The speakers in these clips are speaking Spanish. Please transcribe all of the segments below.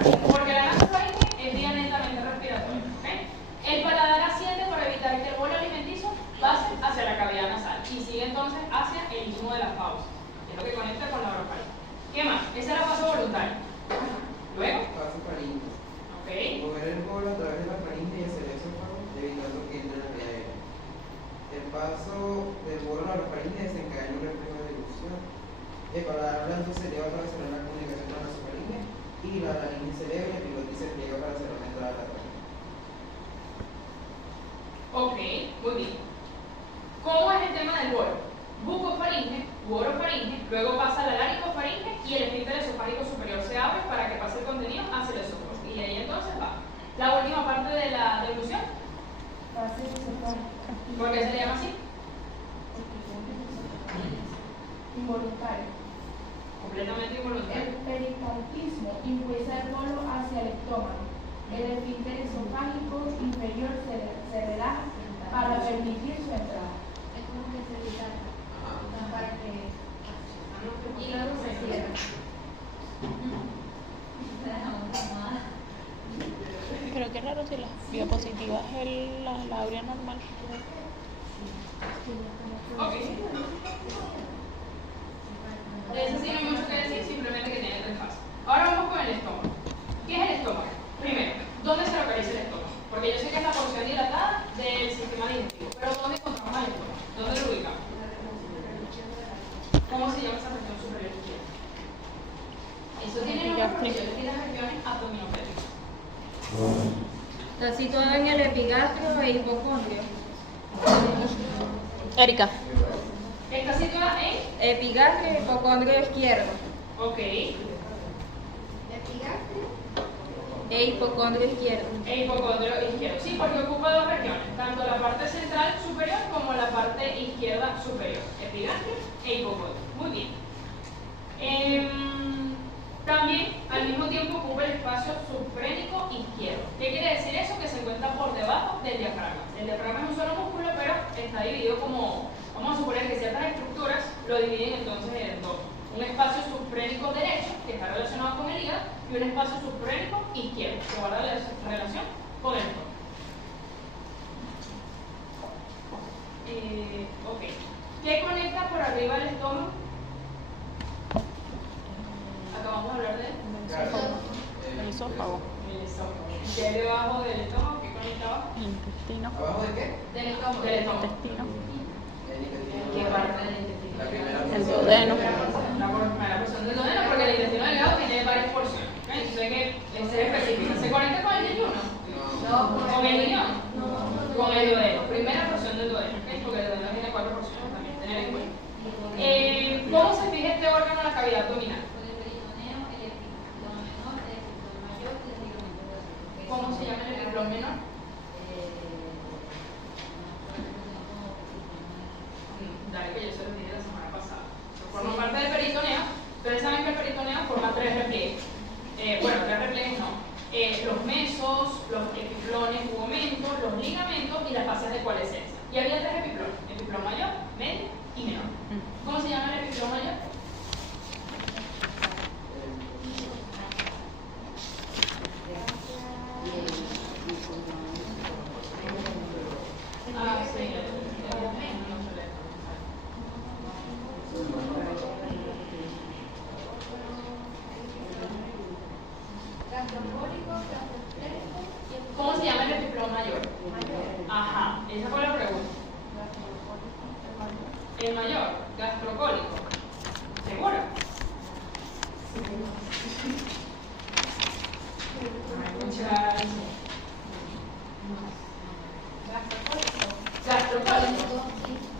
nasofaringe, porque la nasofaringe es vía netamente respiratoria. ¿Okay? El paladar asciende para evitar que el bolo alimenticio pase hacia la cavidad nasal y sigue entonces hacia el istmo de la fauce, que es lo que conecta con la orofaringe. ¿Qué más? Ese era paso voluntario. Luego, paso faringe. ok. Mover el bolo a través de la faringe y hacia el esófago, evitando que entre en la vía aérea. El paso del bolo a la orofaringe desencadena un reflejo de dilución. El paladar blando se eleva para cerrar la comunicación con la nasofaringe y la laringe se eleva y el pilotis se pliega para cerrar la entrada de la tráquea. Ok, muy bien. ¿Cómo es el tema del bolo? Bucofaringe u orofaringe, luego pasa la laringofaringe y el esfínter esofágico superior se abre para que pase el contenido hacia el esófago. Y ahí entonces va. La última parte de la deglución. ¿Por qué se le llama así? Involuntario. Completamente involuntario. El pericarpismo impulsa el bolo hacia el estómago. El esfínter esofágico inferior se relaja para permitir su entrada. Es como que se dilata para que y luego se cierra. Pero qué raro si la diapositiva es la áurea normal. Ok. De eso sí no hay mucho que decir, simplemente que tiene tres fases. Ahora vamos con el estómago. ¿Qué es el estómago? Primero, ¿dónde se localiza el estómago? Porque yo sé que es la porción dilatada del sistema digestivo, pero ¿dónde encontramos al estómago? ¿Dónde lo ubicamos? ¿Cómo se llama esa región superior izquierda? Eso tiene nombre porque yo le di las regiones abdominopélvicas. Está situado en el epigastrio e hipocondrio. Erika. Está situada en. Epigastrio e hipocondrio izquierdo. Ok. E hipocondrio izquierdo. E hipocondrio izquierdo. Sí, porque ocupa dos regiones, tanto la parte central superior como la parte izquierda superior. Epigastrio e hipocondrio. Muy bien. También al mismo tiempo ocupa el espacio subfrénico izquierdo. ¿Qué quiere decir eso? Que se encuentra por debajo del diafragma. El diafragma es un solo músculo, pero está dividido como, vamos a suponer que ciertas estructuras lo dividen entonces en dos. Un espacio subfrénico derecho, que está relacionado con el hígado, y un espacio subfrénico izquierdo, que guarda la relación con el estómago. Ok. ¿Qué conecta por arriba el estómago? Acabamos de hablar de él. El esófago. El estómago. ¿Qué hay debajo del estómago? ¿Qué conecta abajo? El intestino. ¿Abajo de qué? Del estómago. Del estómago. Intestino. El intestino. ¿Qué parte del intestino? La primera El porción. duodeno. La porción del duodeno, porque el intestino delgado tiene varias porciones. ¿Okay? Entonces hay que ser específica. ¿Se conecta con el yeyuno? No. ¿Con el riñón? Con el duodeno. Primera porción del duodeno, ¿okay? Porque el duodeno tiene 4 porciones también, tener en cuenta. ¿Cómo se fija este órgano en la cavidad abdominal? ¿Cómo se llama el epiplón menor? Dale, que yo se lo dije la semana pasada. Forma parte del peritoneo. Ustedes saben que el peritoneo forma 3 repliegues. Bueno, 3 repliegues no. Los mesos, los epiplones u omentos, los ligamentos y las fases de coalescencia. Y había 3 epiplones. Epiplón mayor, medio y menor. ¿Cómo se llama el epiplón mayor? Ah, sí. ¿Cómo se llama el epiplón mayor? Ajá, esa fue la pregunta. El mayor, gastrocólico. ¿Seguro? Ay, muchas. Gastrocólico.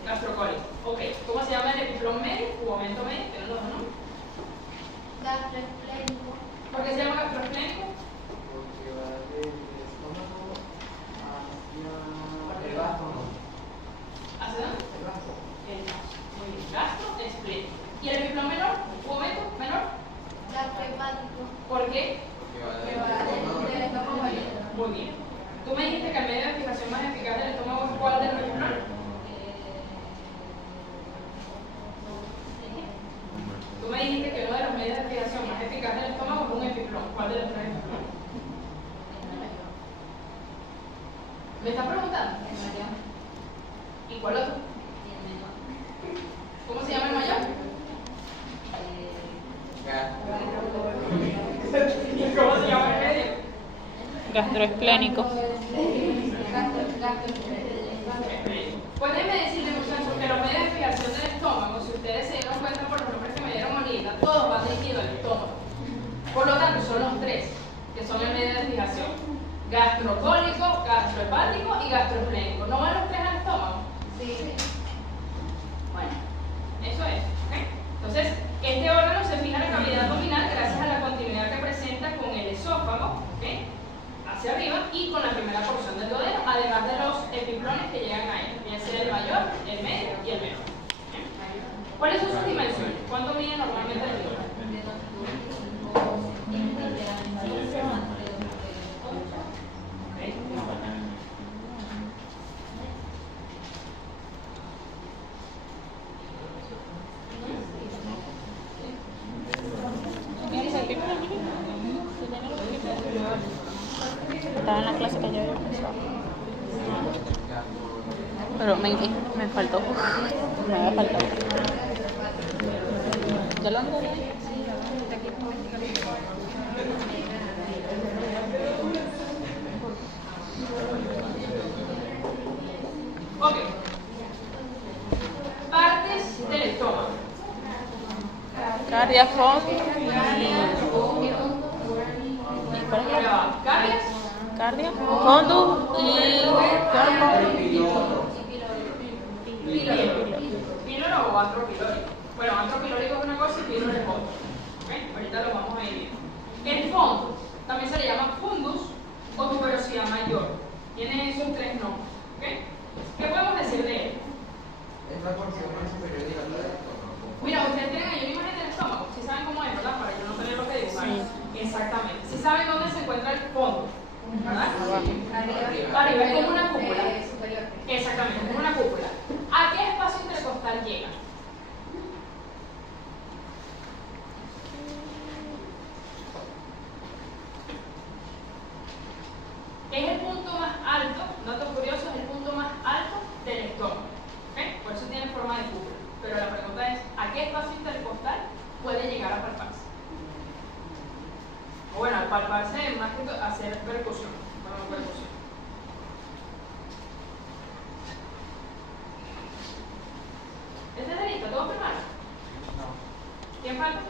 Gastrocólico. Ok. ¿Cómo se llama el epiplón medio u aumento medio? Tienen los dos nombres. ¿Por qué se llama gastroesplénico? Porque va del estómago hacia el bajo, ¿no? ¿Hacia dónde? El bajo. El vaso. Muy bien. Gastroesplénico. ¿Y el epiplón menor u aumento menor? ¿Por qué? Porque va del estómago. Muy bien. Tú me dijiste que el medio de fijación más eficaz del estómago es ¿cuál del epiplón? Tú me dijiste que uno de los medios de fijación más eficaz del estómago es un epiplón. ¿Cuál de los tres epiplón? ¿Y cuál otro? ¿Cómo se llama el mayor? ¿Cómo se llama el medio? Gastroesplénico. Pues déjenme decirles, muchachos, que los medios de fijación del estómago, si ustedes se dieron cuenta por los nombres que me dieron ahorita, todos van dirigidos al estómago. Por lo tanto, son los tres que son el medio de fijación: gastrocólico, gastrohepático y gastroesplénico. ¿No van los tres al estómago? Sí. Bueno, eso es, ¿ok? Entonces, este órgano se fija en la cavidad abdominal gracias a la continuidad que presenta con el esófago, ¿ok?, hacia arriba, y con la primera porción del duodeno, además de los epiplones que llegan a él, ya sea el mayor, el medio y el menor. ¿Ok? ¿Cuáles son sus dimensiones? ¿Cuánto mide normalmente el duodeno? Estaba en la clase que yo había pensado. Pero me faltó. Me había faltado. ¿Ya lo han dado? Ok. Partes del estómago. Cardia, fondo y ¿cuál es Ya la? va. Cardias, Cardia, fondo y cuerpo. píloro o antropilórico. Bueno, antropilórico es una cosa y píloro es otra. ¿Ok? Ahorita lo vamos a ir viendo. El fondo también se le llama fundus o tuberosidad mayor. Tiene esos tres nombres. ¿Ok? ¿Qué podemos decir de él? Es la porción más superior de la estómago. Mira, ustedes tienen ahí una imagen del estómago. Si saben cómo es, ¿verdad? Para yo no tener lo que dibujar. Sí. Exactamente. Si saben dónde se encuentra el fondo, ¿verdad? Arriba. Arriba es como una cúpula. Superior. Exactamente, como una cúpula. ¿A qué espacio intercostal llega? Es el punto más alto, dato curioso, es el punto más alto del estómago. ¿Ok? Por eso tiene forma de cúpula. Pero la pregunta es, ¿a qué espacio intercostal puede llegar a palparse? O bueno, al palparse más que hacer percusión. Bueno, percusión. ¿Este es listo? ¿Todo firmado? ¿Quién falta?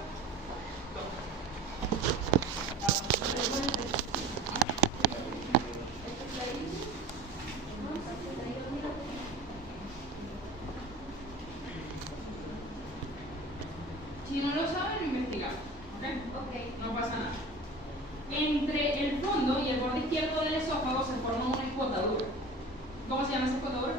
Si no lo saben, lo investigamos. ¿Ok? Ok. No pasa nada. Entre el fondo y el borde izquierdo del esófago se forma una escotadura. ¿Cómo se llama esa escotadura?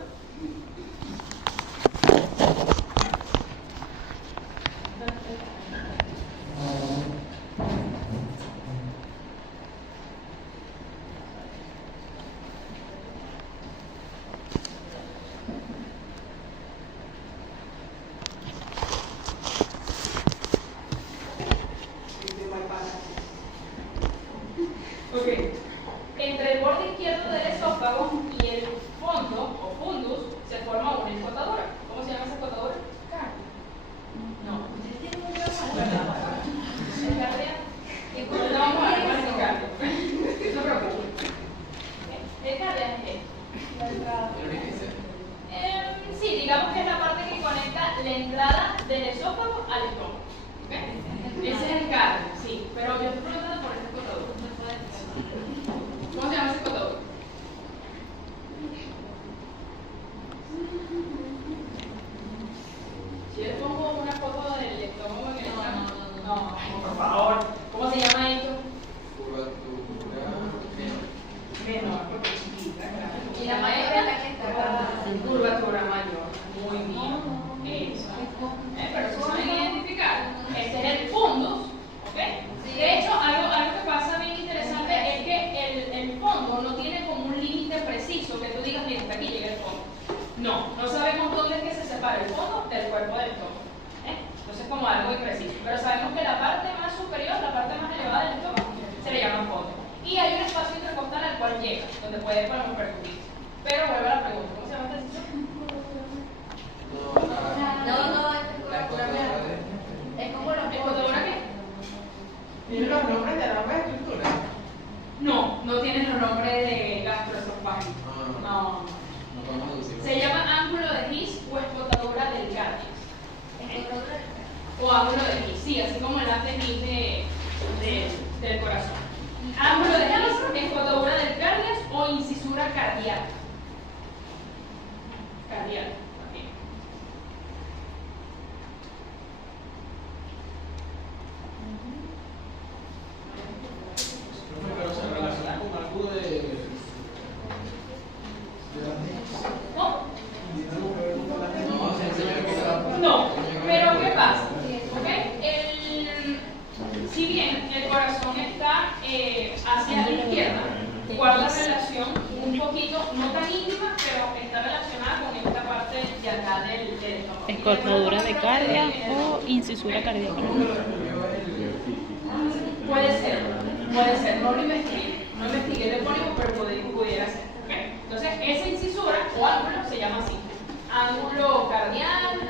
Ok. Entre el borde izquierdo del esófago y el fondo o fundus se forma una escotadura. ¿Cómo se llama esa escotadura? No. ¿Es cardia? No vamos a ver cuál es el cardio. No se preocupen. ¿El cardia es qué? Sí, digamos que es la parte que conecta la entrada del esófago al estómago. ¿Ok? Ese es el cardio, sí. Pero yo estoy preguntando por esa escotadura. ¿Cómo se llama ese escotadura? Si yo les pongo una foto del estómago en el examen. No, por favor. ¿Cómo se llama esto? Menor, porque es chiquita, claro. Y la maestra también está. Curvatura mayor. Muy bien. Eso. Pero si saben identificar, este es el fundus, ¿ok? De hecho, algo que pasa bien interesante es que el fondo no tiene como un límite preciso que tú digas, mira, hasta aquí llega el fondo. No sabemos dónde es que se separa el fondo del cuerpo del estómago. Entonces, como algo impreciso. Pero sabemos que la parte más superior, la parte más elevada del estómago, se le llama fondo. Y hay un espacio intercostal al cual llega, donde puede, podemos percutir. Pero vuelvo a la pregunta, ¿cómo se llama este sitio? nombre de gastroesofágico. No. No podemos deducir. Se llama ángulo de His o escotadura del cardias. O ángulo de His, sí, así como el haz de His del corazón. Ángulo de His, escotadura del cardias o incisura cardíaca. Cardíaca también. Pero se relaciona con algo de ¿No? No, se enseñó que era. No, pero ¿qué pasa? ¿Ok? Si bien el corazón está hacia la izquierda, guarda relación un poquito, no tan íntima, pero está relacionada con esta parte de acá del estómago. Escotadura de cardia o incisura cardíaca. Puede ser, no lo investigué el epónimo, pero pudiera ser. ¿Okay? Entonces, esa incisura o ángulo se llama así: ángulo cardial,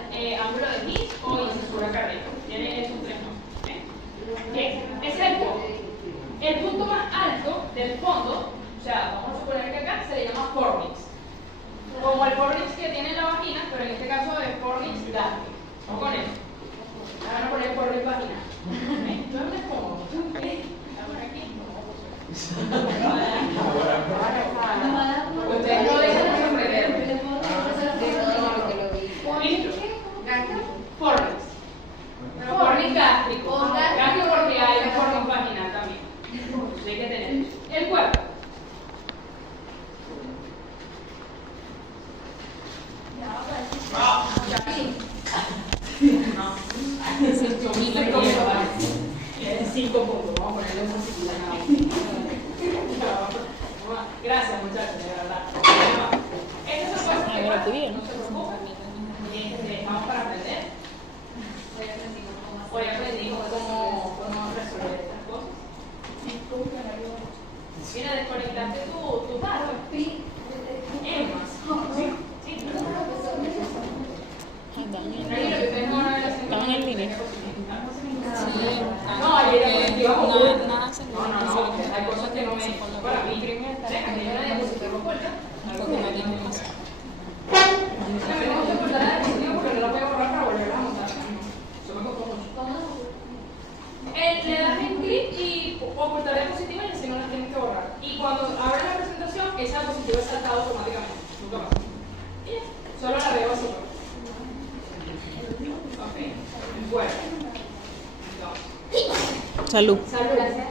ángulo de His o incisura cardíaca. Tiene esos tres nombres. ¿Okay? Ese es el punto. El punto más alto del fondo, o sea, vamos a suponer que acá se le llama fornix. Como el fornix que tiene la vagina, pero en este caso es fornix gástrico. Vamos con eso. Ahora van a poner fornix vaginal. No es un estómago. Estamos aquí. Ustedes no dejan de sorprender. Fornix. Fornix gástrico. Gástrico porque hay un fornix vaginal también. Hay que tener. El cuerpo. Cinco puntos. Vamos a ponerle un musiquita nada más. Gracias, muchachos, de verdad. Estas son cosas que pasan, no se preocupen. Vamos para aprender. Hoy aprendimos cómo resolver estas cosas. Mira, desconectaste tu dato. Estaban en línea. No, ayer iba como Nada se no, hay cosas que no me para mí. Deja que yo una diapositiva oculta. Algo que no tiene que pasar. Me gusta ocultar la diapositiva porque no la voy a borrar para volverla a montar. Eso me costó mucho. Le das en clic y ocultar la diapositiva y así no la tienes que borrar. Y cuando abres la presentación, esa diapositiva es saltada automáticamente. Nunca pasa. Y ya, solo la veo así. Ok. Bueno. Salud. Salud. Gracias.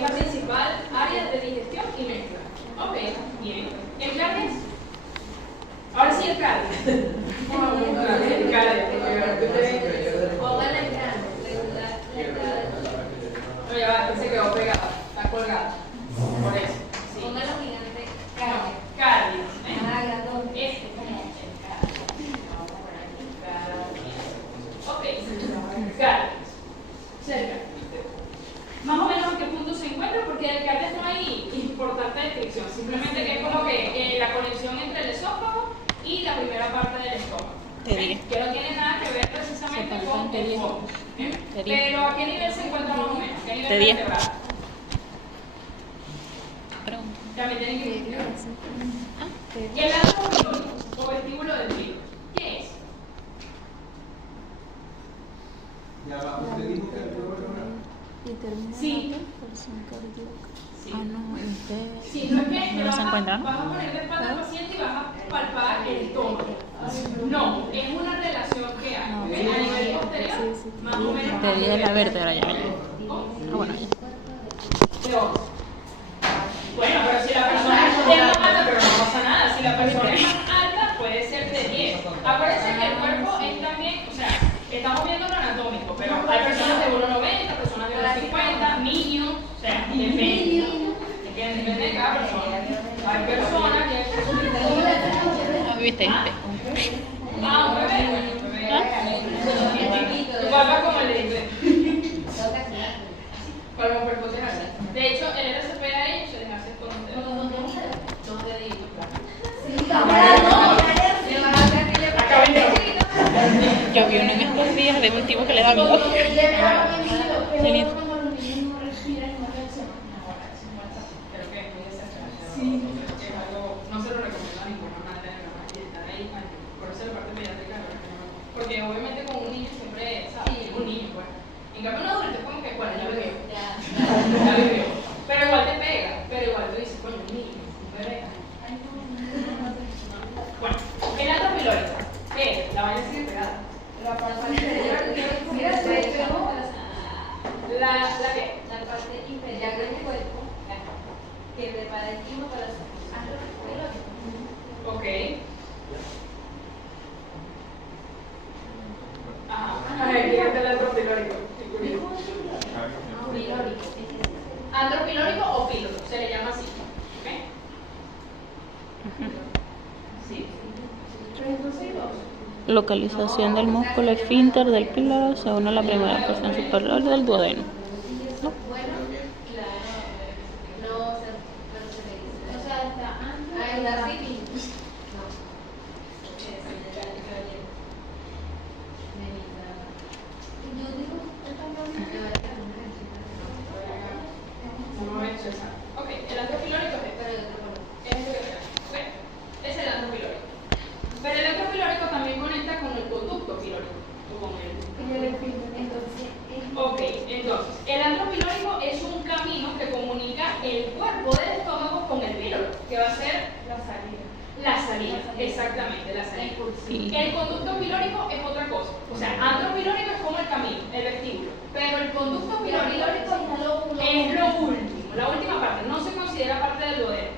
La principal área de digestión y mezcla. Ok, bien. ¿El cardio? Ahora sí el cardio. El cardio. Póngale el grano. No, ya va, se quedó pegado. Está colgado. Por eso. Sí. Póngalo gigante. No, cardio. Ah, grandón. Este como el cardio. Vamos a poner aquí cardio. Ok. Cardio. Cerca. Más o menos en qué punto se encuentra, porque del cardio no hay importante descripción, simplemente que es como que la conexión entre el esófago y la primera parte del estómago. Te diré. Que no tiene nada que ver precisamente Se con faltan el 10. fondo. Te diré. Pero ¿a qué nivel se encuentra más o menos? ¿Qué nivel Te diré. vertebral? Pregunta. También tienen que decir. Ah, Y el lado o vestíbulo del filo. ¿Qué es? ya va, usted dijo que el pueblo era y termina Sí. la porción cardíaca. Sí. Ah, no, este. Sí, no es que No se encuentra, ¿no? vas a poner de espalda al paciente y vas a palpar el estómago. No, es una relación que hay. No. A nivel posterior, más o menos. Te dije la vértebra ya. ¿Oh? Ah, bueno, ya. de 11. Bueno, pero si la persona es más alta, pero no pasa nada. Si la persona es más alta, puede ser de 10. Acuérdense que el cuerpo es también, o sea, estamos viendo lo anatómico, pero hay personas de 1,90, personas de 1,50, niños, o sea, depende. Es que depende de cada persona. Hay personas que... ¿Viste? Ah, un bebé, bueno, un bebé. Igual va como el de con los percotes así. De hecho, el RCP a ellos se les hace con dos deditos. Yo vi uno en estos días de un tipo que le da miedo. Creo que es muy desesperado. Sí. Es algo, no se lo recomiendo a ninguna madre de verdad, y estar ahí, por eso la parte pediátrica, la verdad que no. Porque obviamente con un niño siempre, ¿sabes? Un niño, pues. En cambio, un adulto es como que, bueno, ya lo veo. Ya lo veo. Pero igual te pega, pero igual tú dices, coño, un niño, un bebé. Bueno, el atro pilórico, ¿qué es? La vaina sigue pegada. La parte inferior, mira, se pegó. ¿La qué? La parte inferior del cuerpo que prepara el timo para su Ok. Ajá, aquí está el atro pilórico. Atro pilórico o píloro, se le llama así. ¿Ok? Sí. Localización del músculo esfínter del píloro según la primera porción superior del duodeno. ¿No? O sea, está antes. Ok, el atro pilórico es este. Es este que tenemos. ¿Ok? Es el atro pilórico. Pero el atro pilórico también conecta con el conducto pilórico. O con el... Ok, entonces, el atro pilórico es un camino que comunica el cuerpo del estómago con el píloro, que va a ser La salida. la salida, exactamente, la salida. Sí. El conducto pilórico es otra cosa. O sea, atro pilórico es como el camino, el vestíbulo. Pero el conducto pilórico es lo último, la última parte. No se considera parte del duodeno.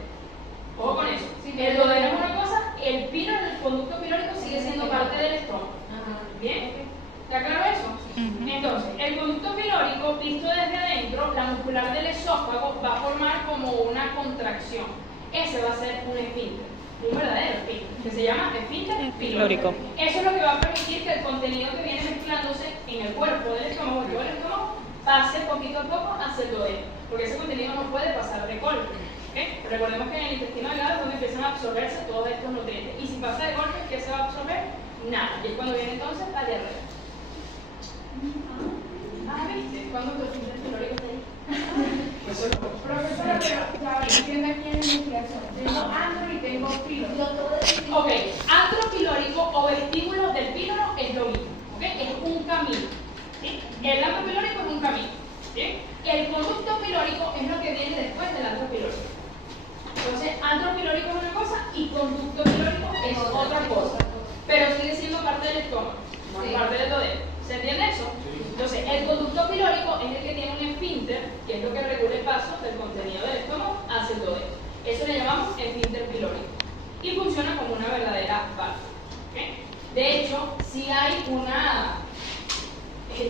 Ojo con eso. El duodeno es una cosa, el píloro, el conducto pilórico sigue siendo parte del estómago. ¿Bien? ¿Está claro eso? Entonces, el conducto pilórico, visto desde adentro, la muscular del esófago va a formar como una contracción. Ese va a ser un esfínter, un verdadero esfínter, que se llama esfínter pilórico. Eso es lo que va a permitir que el contenido que viene mezclándose en el cuerpo del estómago, el estómago, pase poquito a poco hacia el duodeno, porque ese contenido no puede pasar de golpe. ¿Okay? Recordemos que en el intestino delgado es donde empiezan a absorberse todos estos nutrientes. Y si pasa de golpe, ¿qué se va a absorber? Nada. Y es cuando viene entonces la diarrea. Ah, ¿viste? ¿Cuándo tu esfínter pilórico está ahí? Pues solo. Profesora, pero ya entiendo aquí en la investigación. Tengo antro y tengo píloro. Ok, antro pilórico o vestíbulo del píloro es lo mismo. ¿Ok? Es un camino. ¿Sí? El antro pilórico es un camino. ¿Sí? El conducto pilórico es lo que viene después del antro pilórico. Entonces, antro pilórico es una cosa y conducto pilórico es otra cosa. Pero sigue siendo parte del estómago, no es parte del duodeno. ¿Se entiende eso? Entonces, el conducto pilórico es el que tiene un esfínter, que es lo que regula el paso del contenido del estómago hacia el duodeno. Eso le llamamos esfínter pilórico. Y funciona como una verdadera válvula. ¿Okay? De hecho, si hay una... Voy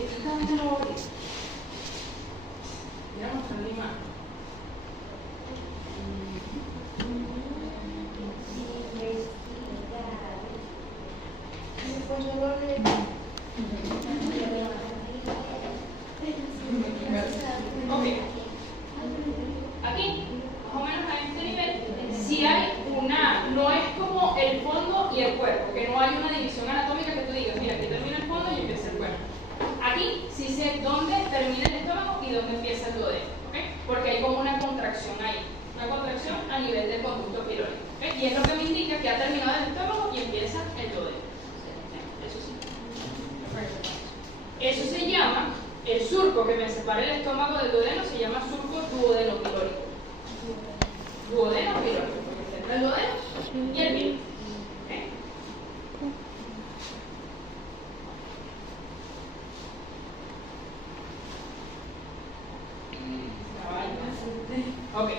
a mostrar la imagen. Ok. Aquí, más o menos a este nivel, si hay una, no es como el fondo y el cuerpo, que no hay una división anatómica que tú digas, mira, aquí termina el fondo y empieza el cuerpo. Aquí sí sé dónde termina el estómago y dónde empieza el duodeno, ¿ok? Porque hay como una contracción ahí, una contracción a nivel del conducto pilórico, ¿ok? Y es lo que me indica que ha terminado el estómago y empieza el duodeno. Eso sí. Perfecto. Eso se llama, el surco que me separa el estómago del duodeno se llama surco duodenopilórico. Duodenopilórico, porque está el duodeno y el píloro. ¿Ok? La vaina. Ok.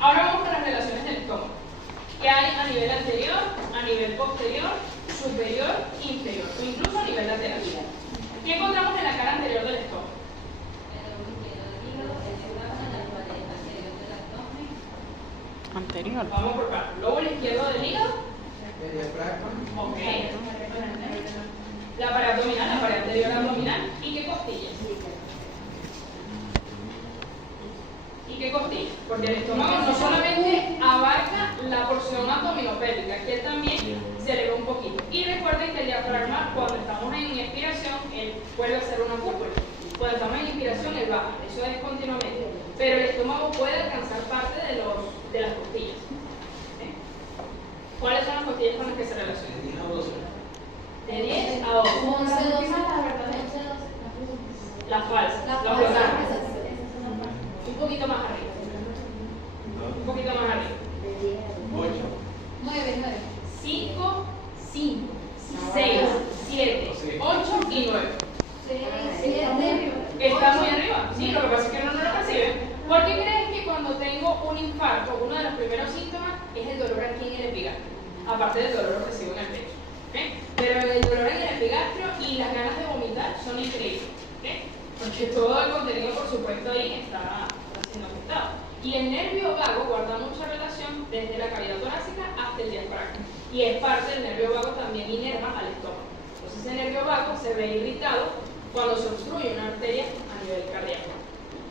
Ahora vamos con las relaciones del estómago. ¿Qué hay a nivel anterior, a nivel posterior, superior, inferior o incluso a nivel lateral? ¿Qué encontramos en la cara anterior del estómago? Anterior. Vamos por partes. Lóbulo izquierdo del hígado. El diafragma. Ok. La pared abdominal, la pared anterior abdominal. ¿Y qué costillas? ¿Y qué costillas? Porque el estómago no solamente abarca la porción abdominopélvica, que también se eleva un poquito. Y recuerden que el diafragma, cuando estamos en expiración, él vuelve a ser una cúpula. Cuando estamos en inspiración, él baja. Eso es continuamente. Pero el estómago puede alcanzar parte de las costillas. ¿Cuáles son las costillas con las que se relacionan? De 10 a 12. 11, 12. La falsa, la floral. Un poquito más arriba. Un poquito más arriba. 9, 9. 5, 5, 6, 7, 8 y 9. 7. ¿Está muy arriba? Sí, lo que pasa es que no lo perciben. ¿Por qué crees que cuando tengo un infarto, uno de los primeros síntomas es el dolor aquí en el epigastrio? Aparte del dolor opresivo en el pecho. Pero el dolor en el epigastrio y las ganas de vomitar son increíbles. Porque todo el contenido, por supuesto, ahí está siendo afectado. Y el nervio vago guarda mucha relación desde la cavidad torácica hasta el diafragma. Y es parte del nervio vago también inerva al estómago. Entonces ese nervio vago se ve irritado cuando se obstruye una arteria a nivel cardíaco.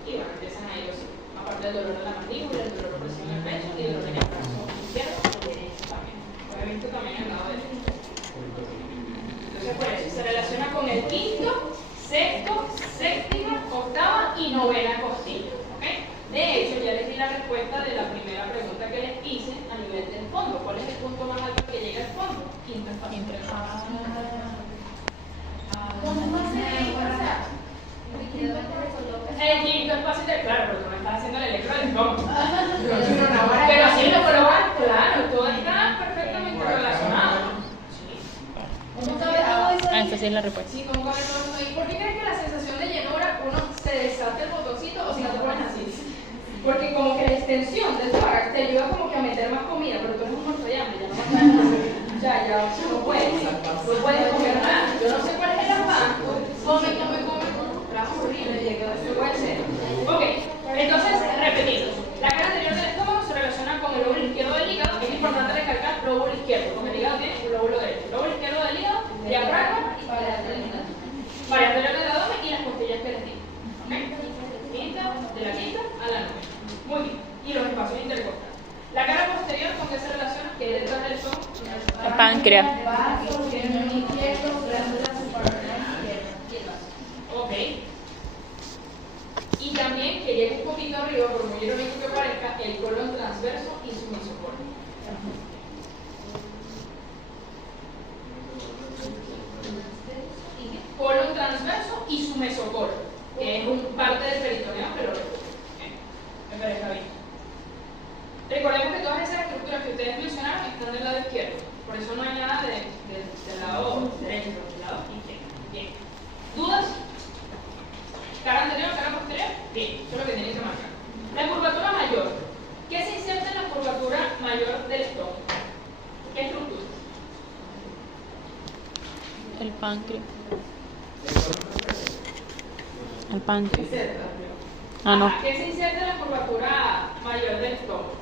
Y bueno, empiezan a ellos, aparte del dolor de la mandíbula, el dolor opresivo en el pecho y el dolor en el brazo izquierdo o derecho también. Lo he visto también en el lado derecho. Entonces por eso se relaciona con el quinto, sexto, séptima, octava y novena costilla. ¿Okay? De hecho, ya les di la respuesta de la primera pregunta que les hice a nivel del fondo. ¿Cuál es el punto más alto que llega al fondo? Quinto espacio. ¿Cómo se pasa? El quinto espacio claro, pero tú me estás haciendo el electro del estómago. Pero sí, pero claro, todo está perfectamente relacionado. ¿Cómo sabe todo eso? Ah, esta sí es la respuesta. Sí, ¿cómo cabe todo eso ahí? ¿Por qué crees que la sensación de llenura uno se desata el botoncito o si no te pones así? Porque como que la extensión del tórax te ayuda como que a meter más comida, pero tú eres un muerto de hambre, ya no vas a ya no puedes comer nada. Yo no sé cuál es el afán. Come, trabajo horrible, eso puede ser. Ok, entonces repetimos. La cara anterior del estómago se relaciona con el lóbulo izquierdo del hígado. Es importante recalcar lóbulo izquierdo, porque el hígado tiene un lóbulo derecho. Lóbulo izquierdo del hígado, diafragma, pared anterior del abdomen y las costillas que les di. ¿Ok? Quinta, de la quinta a la novena. Muy bien. Y los espacios intercostales. La cara posterior, ¿con qué se relaciona? ¿Qué hay detrás del estómago? El páncreas. Ok. Y también, que llegue un poquito arriba, por muy irónico que parezca, el colon transverso y su mesocolon. Colon transverso y su mesocolon, que es parte del peritoneo, pero me parece bien. Recordemos que todas esas estructuras que ustedes mencionaron están del lado izquierdo, por eso no hay nada del lado derecho, del lado izquierdo. Bien. ¿Dudas? ¿Cara anterior, cara posterior? Bien, eso es lo que tienen que marcar. La curvatura mayor. ¿Qué se inserta en la curvatura mayor del estómago? ¿Qué estructura? El páncreas. El páncreas. Ah, no. ¿Qué se inserta en la curvatura mayor del estómago?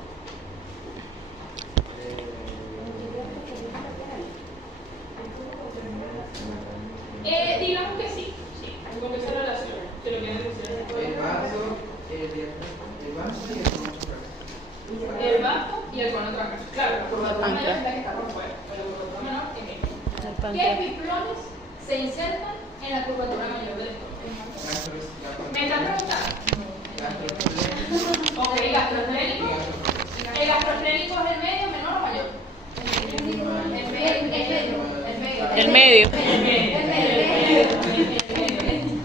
Digamos que sí. ¿Con qué se relaciona? ¿Se lo quieren decir? El vaso, el vaso y el cono. El vaso y el cono trancado. Claro, la curvatura mayor es la que está por fuera, pero la curvatura menor es esta. El ¿Qué páncreas. biplones se insertan en la curvatura mayor del estómago? ¿Me están preguntando? Ok, gastrofrénico. ¿El gastrofrénico es el medio, menor o mayor? El medio.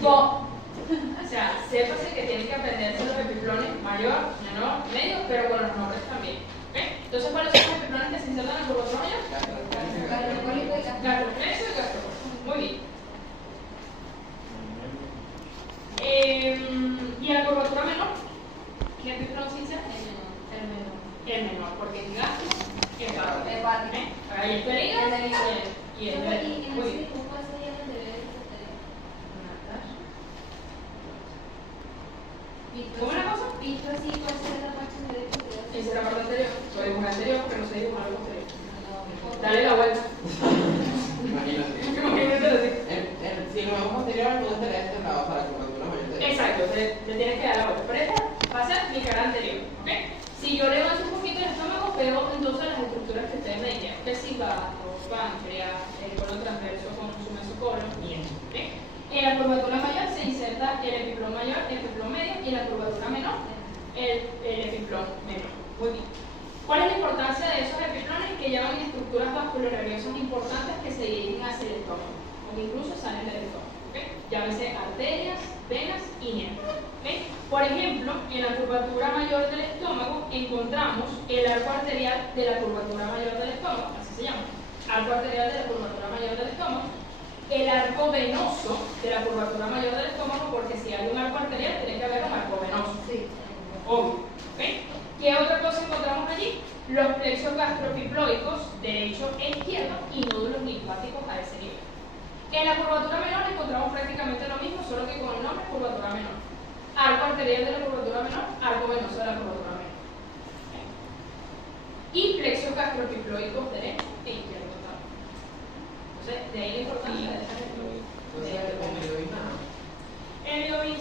O sea, sépase que tienen que aprenderse los epiplones mayor, menor, medio, pero con los nombres también. ¿Okay? Entonces, ¿cuáles son los epiplones que se insertan en la curvatura mayor? Gastrofrénico y gastrofrénico. Muy bien. ¿Y en la curvatura menor? ¿Qué epiplón se inserta? ¿Cómo una cosa? Visto así, ¿cuál será la parte derecha? Esa es la parte anterior. Lo dibujar anterior porque no sé dibujar lo posterior. Dale la vuelta. Imagínate. Imagínate así. Si lo vemos posterior, puedes tener este lado para que cuando una mayor te... Exacto, le tienes que dar la vuelta. Pero esta va a ser mi cara anterior, ¿ok? Si yo levanto un poquito el estómago, veo entonces las estructuras que ustedes me dijeron, que si bajo, páncreas, el colon transverso con su mesocolon y eso, ¿ok? En la curvatura mayor se inserta el epiplón mayor, el epiplón medio y en la curvatura menor, el epiplón menor. Muy bien. ¿Cuál es la importancia de esos epiplones? Que llevan estructuras vasculoneuronas importantes que se dirigen hacia el estómago, o que incluso salen del estómago, ¿ok? Llámese arterias, venas y nervios, ¿ok? Por ejemplo, en la curvatura mayor del estómago encontramos el arco arterial de la curvatura mayor del estómago, así se llama, arco arterial de la curvatura mayor del estómago, el arco venoso de la curvatura mayor del estómago, porque si hay un arco arterial tiene que haber un arco venoso. Sí. Obvio. ¿Ok? ¿Qué otra cosa encontramos allí? Los plexos gastropiploicos, derecho e izquierdo, y nódulos linfáticos a ese nivel. En la curvatura menor encontramos prácticamente lo mismo, solo que con el nombre curvatura menor. Arco arterial de la curvatura menor, arco venoso de la curvatura menor. ¿Ok? Y plexos gastropiploicos derecho e izquierdo también. Entonces, de ahí la importancia de esta el videobin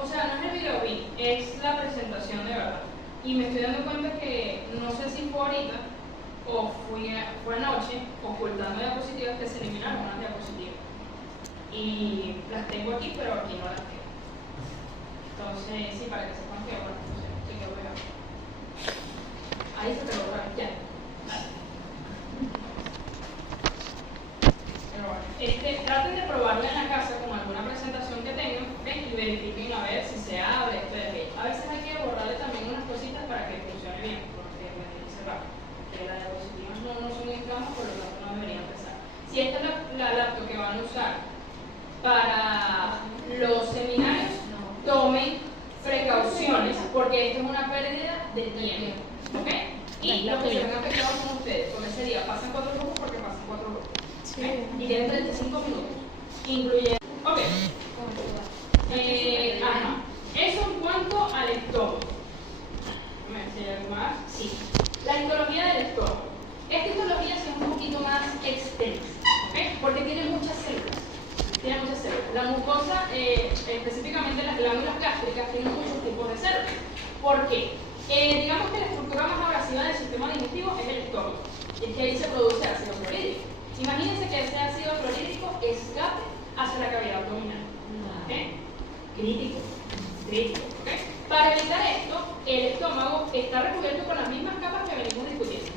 o sea, no es el videobin, es la presentación de verdad. Y me estoy dando cuenta que, no sé si fue ahorita o fue anoche, ocultando diapositivas, que se eliminaron unas diapositivas. Y las tengo aquí, pero aquí no las tengo. Entonces, sí, para que sepan que bueno, no sé, que voy a... Ahí se te lo voy a ya. Pero bueno, traten de probarla en la casa con alguna presentación que tengan, ¿okay? Y verifiquen a ver si se abre esto de aquello. A veces hay que borrarle también unas cositas para que funcione bien, porque me dice va, que las diapositivas no son inflamas, por lo tanto no deberían pesar. Si esta es la laptop que van a usar para los seminarios, tomen precauciones, porque esto es una pérdida de tiempo, ¿ok? Y los que se vengan pegados con ustedes, con ese día pasan 4 grupos porque pasan 4 grupos. ¿Okay? Y tienen 35 minutos. Incluye. Ok. Ajá. Eso en cuanto al estómago. ¿Me algo más? Sí. La histología del estómago. Esta histología es un poquito más extensa, ¿okay? Porque tiene muchas células. Tiene muchas células. La mucosa, específicamente las glándulas gástricas, tienen muchos tipos de células. ¿Por qué? Digamos que la estructura más abrasiva del sistema digestivo es el estómago. Y es que ahí se produce ácido clorhídrico. Imagínense que ese ácido clorhídrico escape hacia la cavidad abdominal. ¿Okay? Crítico. ¿Okay? Para evitar esto, el estómago está recubierto con las mismas capas que venimos discutiendo: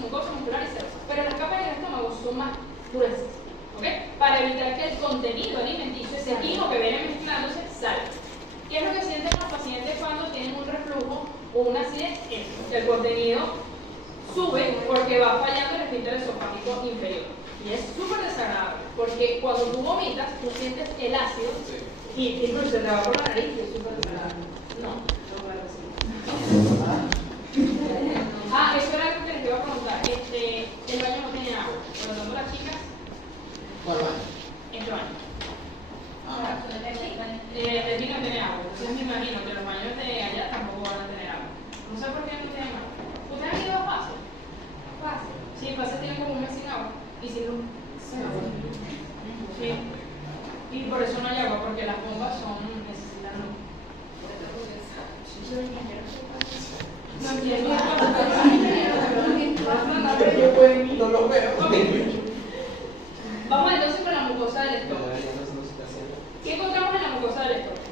mucosa, muscular y serosa. Pero las capas del estómago son más gruesas. ¿Okay? Para evitar que el contenido alimenticio, ese vino que viene mezclándose, salga. ¿Qué es lo que sienten los pacientes cuando tienen un reflujo o una acidez? Que el contenido sube porque va fallando el esfínter esofágico inferior. Y es súper desagradable, porque cuando tú vomitas, tú sientes el ácido y incluso se te va por la nariz y es súper desagradable. No voy a recibir. Eso era algo que les iba a preguntar. El baño no tiene agua, por lo tanto las chicas... ¿Cuál baño? Este baño. Ah, El vino no tiene agua, entonces me imagino que los baños de allá tampoco van a tener agua. No sé por qué no tienen agua. ¿Ustedes han ido a Pase? Pase. Sí, Pase tiene como un mes sin agua. Y sin luz. Sí. Y por eso no hay agua, porque las bombas necesitan luz. No entiendo. no lo veo. Vamos entonces con la mucosa del estómago. ¿Qué encontramos en la mucosa del estómago?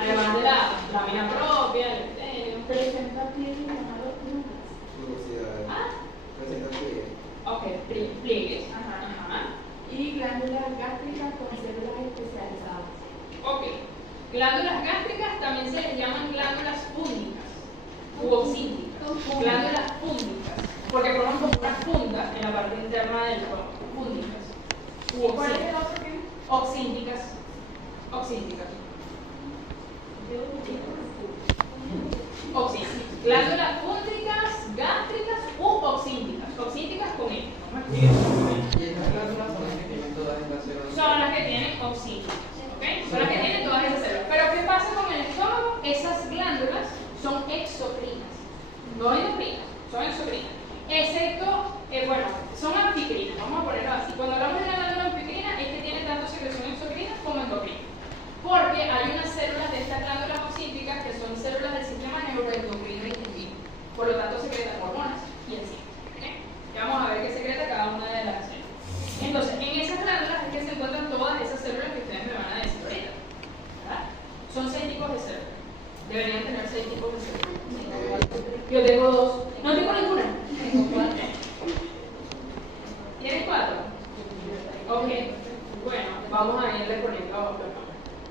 Además de la lámina propia, el epitelio. Presenta pliegues llamados Ah, Presenta pliegues. ok, pliegues. Ajá. Y glándulas gástricas con células especializadas. Ok. Glándulas gástricas también se les llaman glándulas púndicas u oxínticas. Glándulas púndicas, porque forman como unas puntas en la parte interna del estómago. Púndicas. ¿Cuál es el otro que? Oxínticas. Oxínticas. Glándulas púndicas, gástricas u oxínticas. Oxínticas con E. Y estas glándulas son las que tienen todas estas células. Son las que tienen oxínticas. ¿Ok? Son las que tienen todas esas células. Pero ¿qué pasa con el estómago? Esas no endocrinas, son exocrinas. Excepto, bueno, son anficrinas, vamos a ponerlo así. Cuando hablamos de una glándula anficrina es que tiene tanto secreción exocrina como endocrina. Porque hay unas células de estas glándulas ocíticas que son células del sistema neuroendocrino intestino. Por lo tanto, secretan hormonas y enzimas. ¿Okay? Ya vamos a ver qué secreta cada una de las células. Entonces, en esas glándulas es que se encuentran todas esas células que ustedes me van a decir ahorita. ¿Verdad? Son 6 tipos de células. Deberían tener 6 tipos de células. Yo tengo 2. No tengo ninguna. Tengo 4. ¿Tienes 4? Ok. Bueno, vamos a irle poniendo los nombres.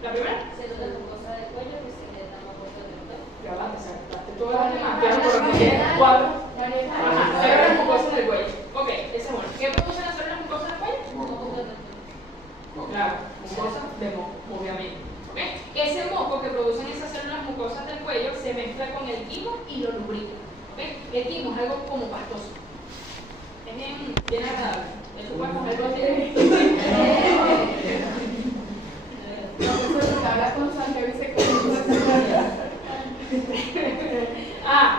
¿La primera? Células mucosas del cuello que secretan mucosas del cuello. Ya va, te sacaste todas las demás. Ya no por lo que tienes 4. Ajá, células mucosas del cuello. Ok, ese es bueno. ¿Qué producen las células mucosas del cuello? Claro, mucosas de moco, obviamente. ¿Okay? Ese moco que producen esas células mucosas del cuello se mezcla con el quimo y lo lubrica. ¿Okay? El quimo es algo como pastoso. Es bien agradable. Eso puede comer cualquier.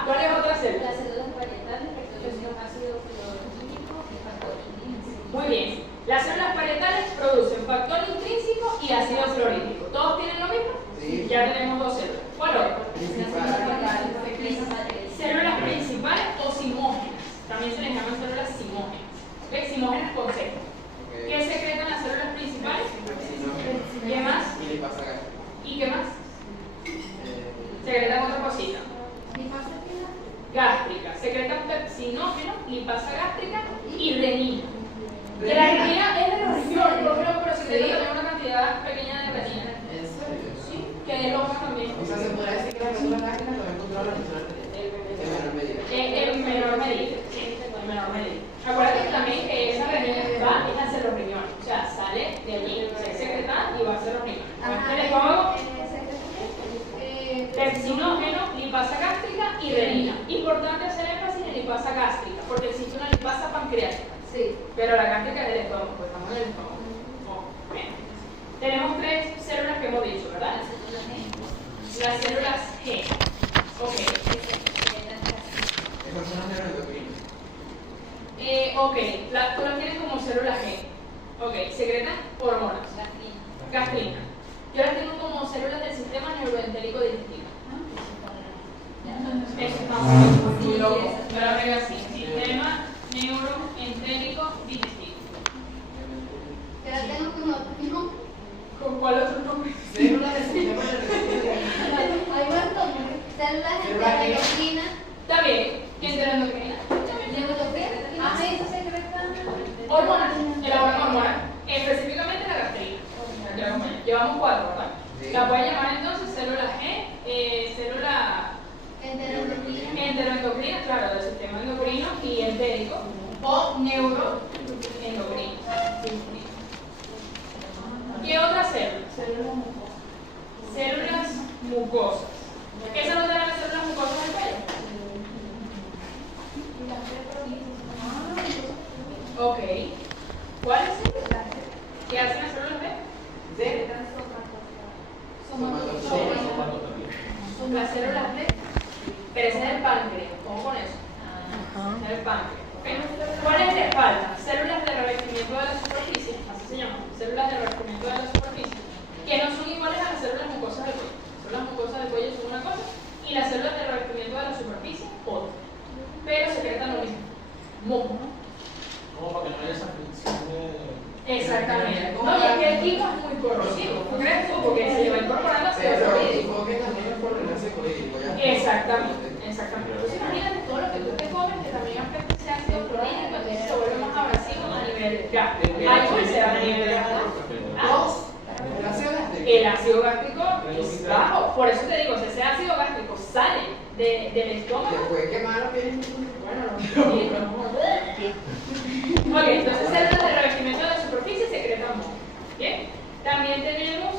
¿Cuál es otra célula? Las células parietales que producen ácido fluorhídrico y factor intrínseco. Muy bien. Las células parietales producen factor intrínseco y ácido fluorhídrico. ¿Todos tienen lo mismo? Sí. Ya tenemos 2 células. ¿Cuál otro? Principal. Células principales o simógenas. También se les llaman células simógenas. ¿Okay? Simógenas con C. Ok. ¿Qué secretan las células principales? ¿Qué más? Y le pasa acá. ¿Y qué más? Secretan otra cosita. Gástrica. Secretan pepsinógeno, lipasa gástrica y renina. Que la renina es de los riñones, pero secreta también una cantidad pequeña de renina. ¿En serio? Sí, que es el ojo también. O sea, se podría decir que las células gástricas lo han encontrado la persona en menor medida. En menor medida, sí, en menor medida. Acuérdate que también que esa renina va es hacia los riñones, o sea, sale de allí, se secreta y va hacia los riñones. El estómago, pepsinógeno, lipasa gástrica y renina. Importante hacer énfasis en lipasa gástrica, porque existe una lipasa pancreática. Sí. Pero la gástrica es del estómago, pues estamos en el estómago. Bien. Tenemos 3 células que hemos dicho, ¿verdad? Las células G. Ok. Esas son las neuroendocrinas. Ok, tú las tienes como células G. Ok, secretan hormonas. Gastrina. Yo las tengo como células del sistema neuroentérico digestivo. Eso está muy loco. Yo la veo así. Sistema neuroentérico digestivo. Que la tengo como ¿Con cuál otro nombre? Células del sistema nervioso. hay más nombres. Células enteroendocrinas. Está bien. Enteroendocrina. Ah, eso secretan. Hormonas. Elaboran hormonas. Específicamente la gastrina. Llevamos 4, ¿verdad? Sí. La pueden llamar entonces célula G, célula enteroendocrina, claro, del sistema endocrino y entérico, o neuroendocrina. ¿Qué otras células? Células mucosas. ¿Qué son las células mucosas del cuello? Ok. ¿Cuáles? ¿Qué hacen las células B? Las células B, pero ese es el páncreas. ¿Cómo con eso? Es el páncreas. ¿Okay? ¿Cuáles les faltan? Células de revestimiento de la superficie, así se llaman, células de revestimiento de la superficie, que no son iguales a las células mucosas del cuello. Las células mucosas del cuello son una cosa y las células de revestimiento de la superficie otra. Pero secretan lo mismo. Moco. Como para que no haya esa fricción de... Exactamente. No, y es que el quimo es muy corrosivo. ¿Tú crees tú? Porque se lleva incorporando hacia el Pero fluido. enfoque también es por el enlace colírico. Exactamente, exactamente. Entonces imagínate todo lo que tú te comes que también afecta ese ácido clorhídrico, entonces se vuelve más abrasivo a nivel gástrico. Hay úlceras a nivel gástrico. El ácido gástrico es bajo. Por eso te digo, si ese ácido gástrico sale del estómago. Después que malo tiene. Bueno, no. Ok, entonces células de revestimiento de la superficie secretan moco. Bien. También tenemos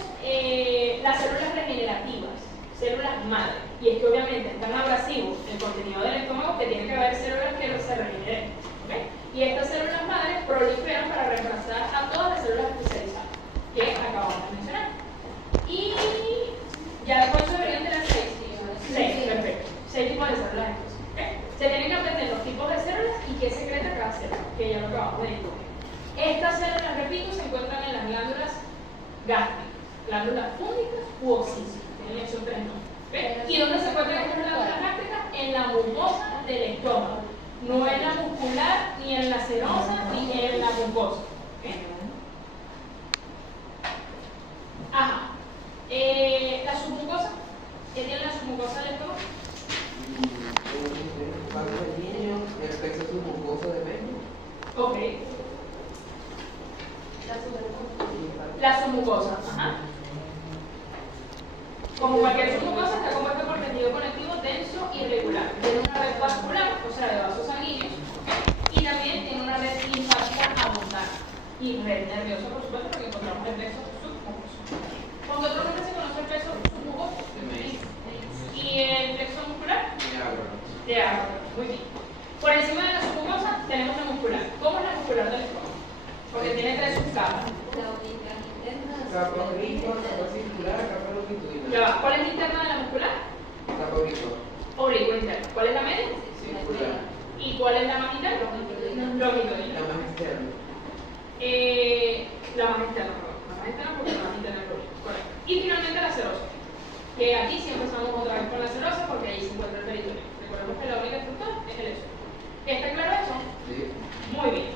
las células regenerativas, células madre. Y es que obviamente es tan abrasivo el contenido del estómago que tiene que haber células que se regeneren. ¿Okay? Y estas células madres proliferan para reemplazar a todas las células especializadas que acabamos de mencionar. Y ya después se deberían tener 6. 6, perfecto. 6 tipos de células. ¿Okay? dónde se encuentran estas glándulas gástricas? En la mucosa del estómago. No en la muscular, ni en la serosa, ni en la mucosa. ¿Okay? Ajá. La submucosa. ¿Qué tiene la submucosa del estómago? El plexo submucoso de Mejía. Ok. La submucosa. Ajá. Como cualquier submucosa, está compuesta por tejido conectivo denso y irregular. Tiene una red vascular, o sea, de vasos sanguíneos, y también tiene una red linfática abundante. Y red nerviosa, por supuesto, porque encontramos el plexo submucoso. ¿Con qué otro nombre se conoce el plexo submucoso? ¿Y el plexo muscular? De agua. Muy bien. Por encima de la submucosa tenemos la muscular. ¿Cómo es la muscular del estómago? Porque tiene tres subcapas. Capa auricular, capa circular, capa longitudinal. Ya va. ¿Cuál es la interna de la muscular? Capa auricular. Auricular interna. ¿Cuál es la media? Circular. ¿Y cuál es la más interna? Longitudinal. La más externa. La más externa, perdón. La más externa porque la más interna es lógica. Correcto. Y finalmente la serosa. Que aquí siempre estamos otra vez con la serosa porque ahí se encuentra el peritoneo. Recordemos que la única estructura es el eso. ¿Está claro eso? Sí. Muy bien.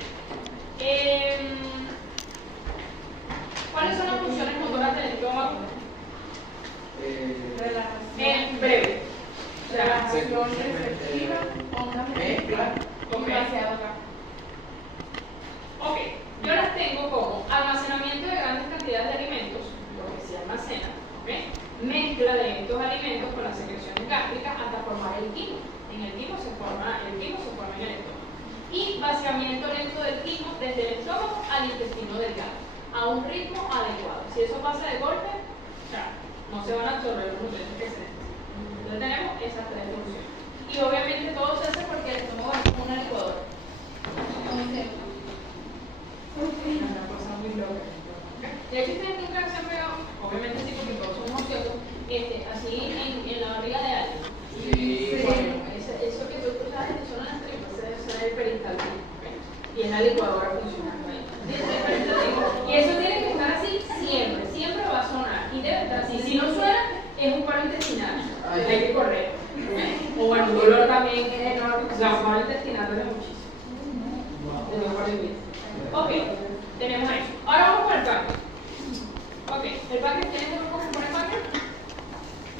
¿Cuáles son las funciones motoras del estómago? En breve. O sea, Mezcla. Ok, yo las tengo como almacenamiento de grandes cantidades de alimentos, porque se almacena, ¿ok? Mezcla de estos alimentos con las secreciones gástricas hasta formar el quimo. En el quimo se forma en el estómago. Y vaciamiento lento del quimo desde el estómago al intestino delgado, a un ritmo adecuado. Si eso pasa de golpe, no se van a absorber los nutrientes que se necesitan. Entonces tenemos esas tres funciones. Y obviamente todo se hace porque el estómago es como una licuadora. Una cosa muy loca. De hecho, ustedes nunca se han pegado, obviamente sí, porque todos somos ociosos, así en la barriga de alguien. Sí. Eso que tú sabes que son las tripas, eso es el peristaltismo. Y es la licuadora funcionando ahí. Y eso tiene que estar así siempre, siempre va a sonar. Y debe estar así. Si no suena, es un paro intestinal. Hay que correr. O bueno, un dolor también es enorme. O sea, un paro intestinal duele muchísimo. Ok, tenemos eso. Ahora vamos con el páncreas. Ok, ¿el páncreas tiene cómo se pone el páncreas?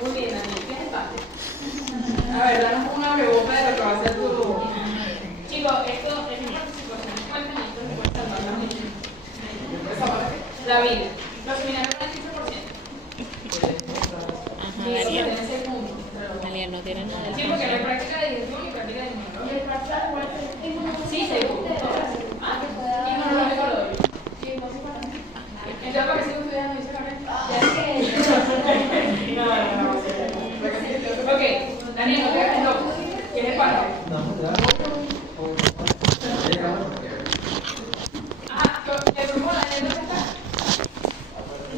Muy bien, Daniel, ¿qué es el páncreas? A ver, danos una breboca de lo que va a ser tu... Chicos, esto es mi participación en cuenta y esto se puede salvar la vida. La vida. Los seminarios van al 15%. Y eso tiene ese punto. Aliel no tiene nada de Sí, porque no hay práctica de digestión ni práctica de inmunología. ¿Y el parcial cuál es? Sí, seguro. Ah, inmunológico lo doy. Entonces, ¿para qué sigo estudiando? Dice Carmen. No. Ok, Daniel, no te hagas loco. ¿Quién es parte? Ajá, el grupo de Daniel no está.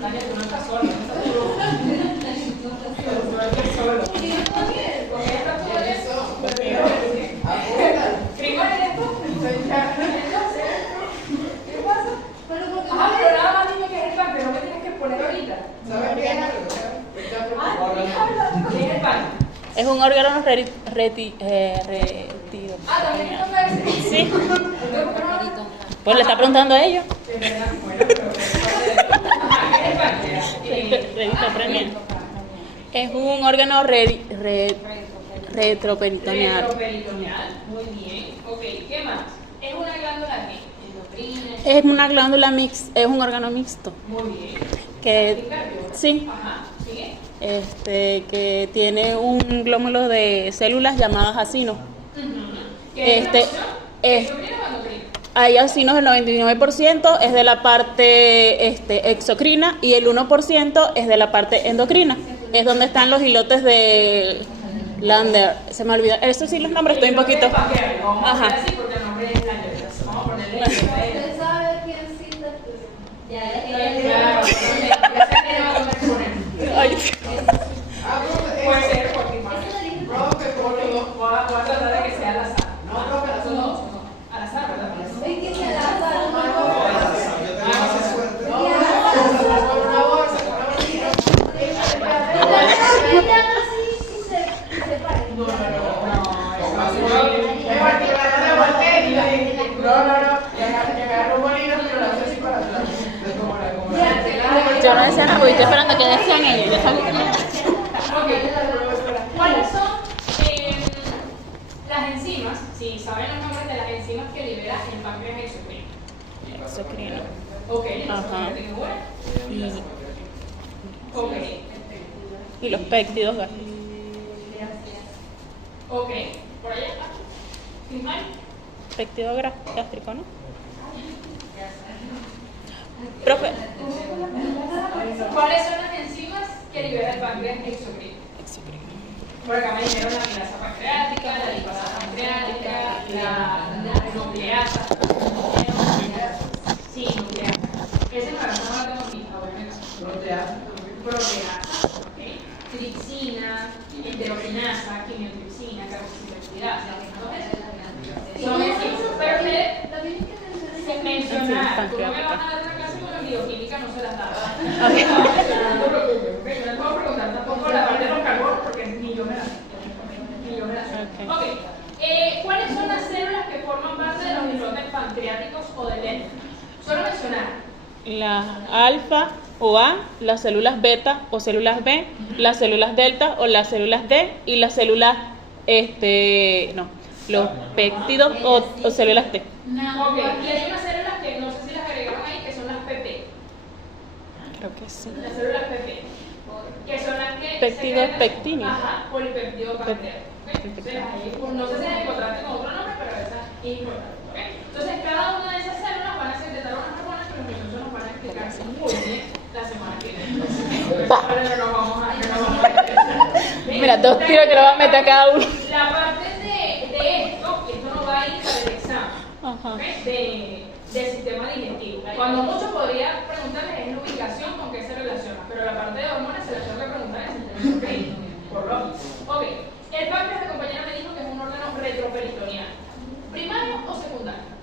Daniel, tú no estás solo, no estás solo. No estás solo. ¿Con qué estás tú, Daniel? ¿Primero eres tú? ¿Qué pasa? Ajá, pero nada más dime que es el páncreas, no me tienes que poner ahorita. ¿Sabes qué es algo? ¿Qué es el páncreas? Es un órgano retiro. ¿También te toca ese? Sí. Pues le está preguntando a ellos. Es verdad, bueno, pero ajá, ¿qué es el páncreas? Revista Premier. Es un órgano retroperitoneal. Retroperitoneal, muy bien. Ok, ¿qué más? ¿Es una glándula qué? Endocrina. Es una glándula mixta, es un órgano mixto. Muy bien. Que sí. Ajá, ¿sigue? Que tiene un glóbulo de células llamadas acinos. ¿Qué es una función? es- ¿Endocrina o endocrina? Hay acinos, el 99% es de la parte exocrina y el 1% es de la parte endocrina. Es donde están los hilotes de Lander. Se me olvidó. Eso sí, los nombres estoy un poquito. Vamos a Ajá. poner así porque el nombre es la letra. Vamos a ponerle la letra. ¿Usted sabe quién cita? Claro, ya sé que le va a tocar poner. Ay. Puede ser porque voy a tratar de que sea al azar. No, son dos. Al azar, ¿verdad? Es que se la sabe. estás deseando porque estoy esperando que desean ellos. Ya sabes. Ok. ¿Cuáles son las enzimas? Si saben los nombres de las enzimas que libera el páncreas exocrino. Exocrino. Ok. Ajá. Y... Ok. Y los péptidos gástricos. Ok. Por allá. ¿Sin mal? Péptido gástrico, ¿no? Profe. ¿Cuáles son las enzimas que libera el páncreas exocrino? Por acá me dijeron la amilasa pancreática, la lipasa pancreática, la nucleasa. Sí, nucleasa. Ese no la tengo fija, obviamente. Proteasa, okay. Tripsina, enteroquinasa, quimiotripsina, carboxipeptidasa. Son enzimas, pero que mencionar, tú no me vas a dar una clase con la bioquímica, no se las da. No te preocupes, ¿ok? No te puedo preguntar tampoco la parte de los carbonos porque ni yo me la sé. Ok. ¿Cuáles son las células que forman parte de los islotes pancreáticos o del heno? Solo mencionar. Las alfa o A, las células beta o células B, las células delta o las células D y las células, los péptidos o células T. Ok, y hay unas células que no sé si las agregaron ahí, que son las PP. Creo que sí. Las células PP. Que son las que Péptidos se quedan- pectíneos. Ajá, polipéptido pancreático. ¿Okay? Entonces, ahí, no sé si las encontraste con otro nombre, pero esa es importante. ¿Okay? Entonces, cada una de esas células van a secretar unas hormonas que los muchachos nos van a explicar muy bien la semana que viene. Pero no nos vamos a Mira, 2 tiros que lo van a meter a cada uno. La parte de esto no va a ir para el examen. Ajá. ¿Okay? Del sistema digestivo. Cuando mucho podría preguntarles es la ubicación con qué se relaciona, pero la parte de hormonas se la tengo que preguntar en el sistema endocrino, por lógica. Ok, el páncreas, mi compañera me dijo que es un órgano retroperitoneal. ¿Primario o secundario?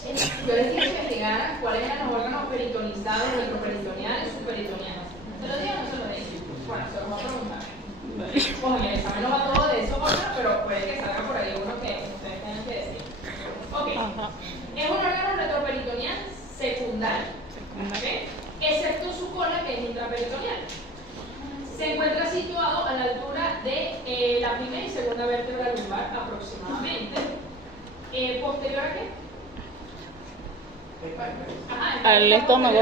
Yo les dije que investigaran cuáles eran los órganos peritonizados, retroperitoneales, subperitoneales. ¿Se lo dije o no se lo dije? Bueno, se los voy a preguntar. Ojo, el examen no va todo de eso, pero puede que salga por ahí uno que ustedes tengan que decir. Ok, es un órgano retroperitoneal secundario, ¿okay? Excepto su cola que es intraperitoneal. Se encuentra situado a la altura de la primera y segunda vértebra lumbar aproximadamente. ¿Posterior a qué? Ajá, Al estómago.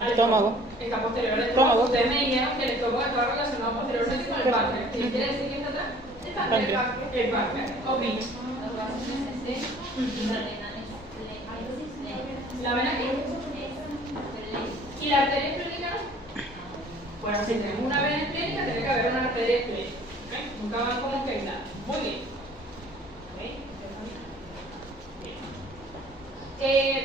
Al Estómago. Está posterior al estómago. Ustedes me dijeron que el estómago estaba relacionado posteriormente con el páncreas. ¿Qué quiere decir que está atrás? El páncreas. El páncreas. Ok. ¿La ven aquí? ¿Y la arteria esplénica no? Bueno, si tenemos una vena esplénica, tiene que haber una arteria esplénica. ¿Okay? Nunca van como que aisladas. Muy bien. Bien.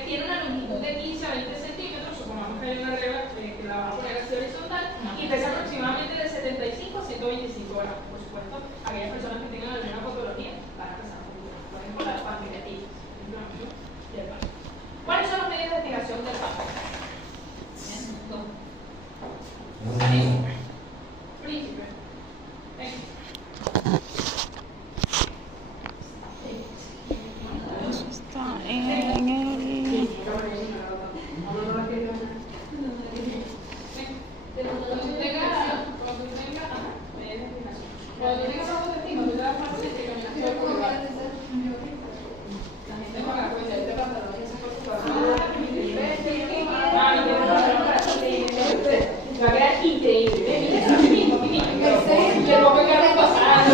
Tiene una longitud de 15 a 20 centímetros, supongamos que hay una regla que la vamos a poner así horizontal, y pesa aproximadamente de 75 a 125 gramos. Por supuesto, aquellas personas que tengan alguna patología van a pesar un poco, por ejemplo, la pancreatitis. ¿Cuáles son los medios de aspiración del páncreas? Príncipe. Está en el... Cuando tengas bajo testículo, tú te das más de caminación por lugar. La gente con la cuenta de pantalón y esas cosas va a quedar increíble. Le pongo el carro pasando.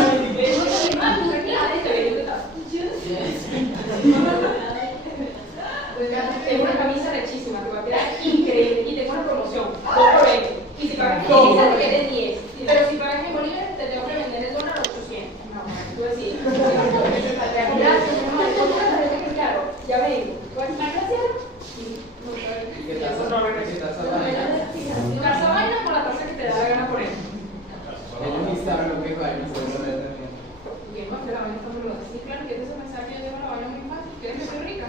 Es una camisa rechísima, te va a quedar increíble. Y tengo una promoción, 2 por 20. Y si pagas en bolívares, te quedes 10. Pero si pagas en bolívares, te tengo que vender el dólar a 800. No, tú decides. Claro, ya me digo. ¿Cuál es la gracia? Casa vaina con la tasa que te da la gana por él. Ellos ni saben lo que es vaina, seguramente. ¿Qué más que la vaina está muy loca? Sí, claro, que ese mensaje yo llevo la vaina muy fácil. ¿Quieres que soy rica?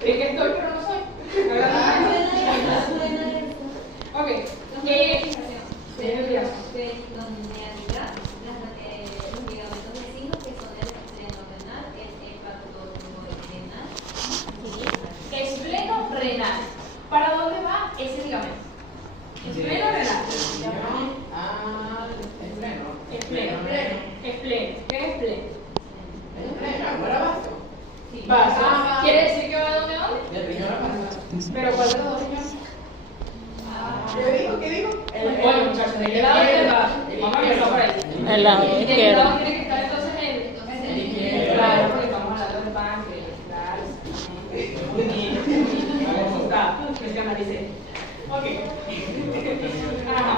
¿Crees que estoy, pero no soy? Ok. Espleno ¿Espleno o renal? al espleno. Espleno. Espleno. ¿Qué es espleno? Espleno, ¿para vaso? Vaso. ¿Quiere decir que va de dónde a dónde? De riñón a vaso. ¿Pero cuál de los dos riñones? ¿Qué dijo? Bueno, muchachos, ¿de qué lado es el vaso? Vamos a empezar por ahí. El lado ¿De qué izquierdo. lado tiene que estar entonces el izquierdo? Claro, porque estamos hablando de páncreas. Claro. Muy bien. Me canalicé. Ok. Ajá.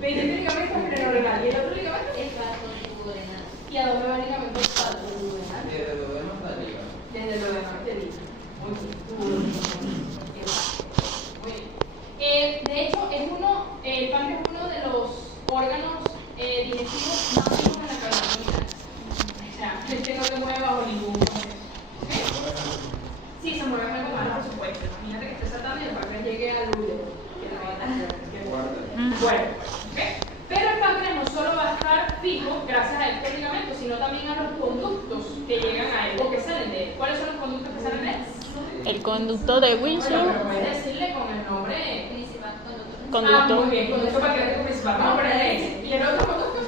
Me dice el ligamento esplenorenal. ¿Y el otro ligamento? ¿Y a dónde va el ligamento patelorenal? Desde el duodeno hasta arriba. Desde el duodeno hasta arriba. Muy bien. De hecho, el páncreas es uno de los órganos digestivos más vivos en la cadena alimentaria. O sea, no se mueve bajo ningún proceso. ¿Ok? Sí, se mueve algo mal, por supuesto. Imagínate que esté saltando y el páncreas llegue al útero. Bueno, ¿ok? Pero el páncreas no solo va a estar fijo gracias a este ligamento, sino también a los conductos que llegan a él o que salen de él. ¿Cuáles son los conductos que salen de él? El conducto de Bueno, Wilson. pero puedes decirle con el nombre. Conducto. Muy bien, conducto pancreático principal. Vamos a ponerle ese. ¿Y el otro conducto?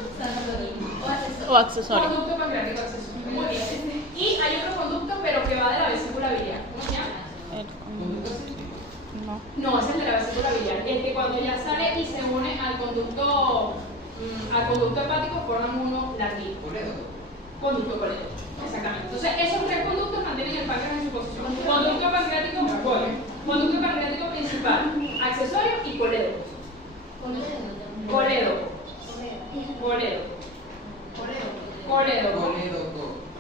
O accesorio. Conducto pancreático accesorio. Muy bien. Y hay otro conducto, pero que va de la vesícula biliar. ¿Cómo se llama? El conducto. No. No, ese es el de la vesícula biliar. El que cuando ya sale y se une al conducto hepático forman uno larguito. Conducto colédoco. Exactamente. Entonces, esos tres conductos mantienen el páncreas en su posición. Conducto pancreático conducto pancreático principal, accesorio y colédoco. Colédoco.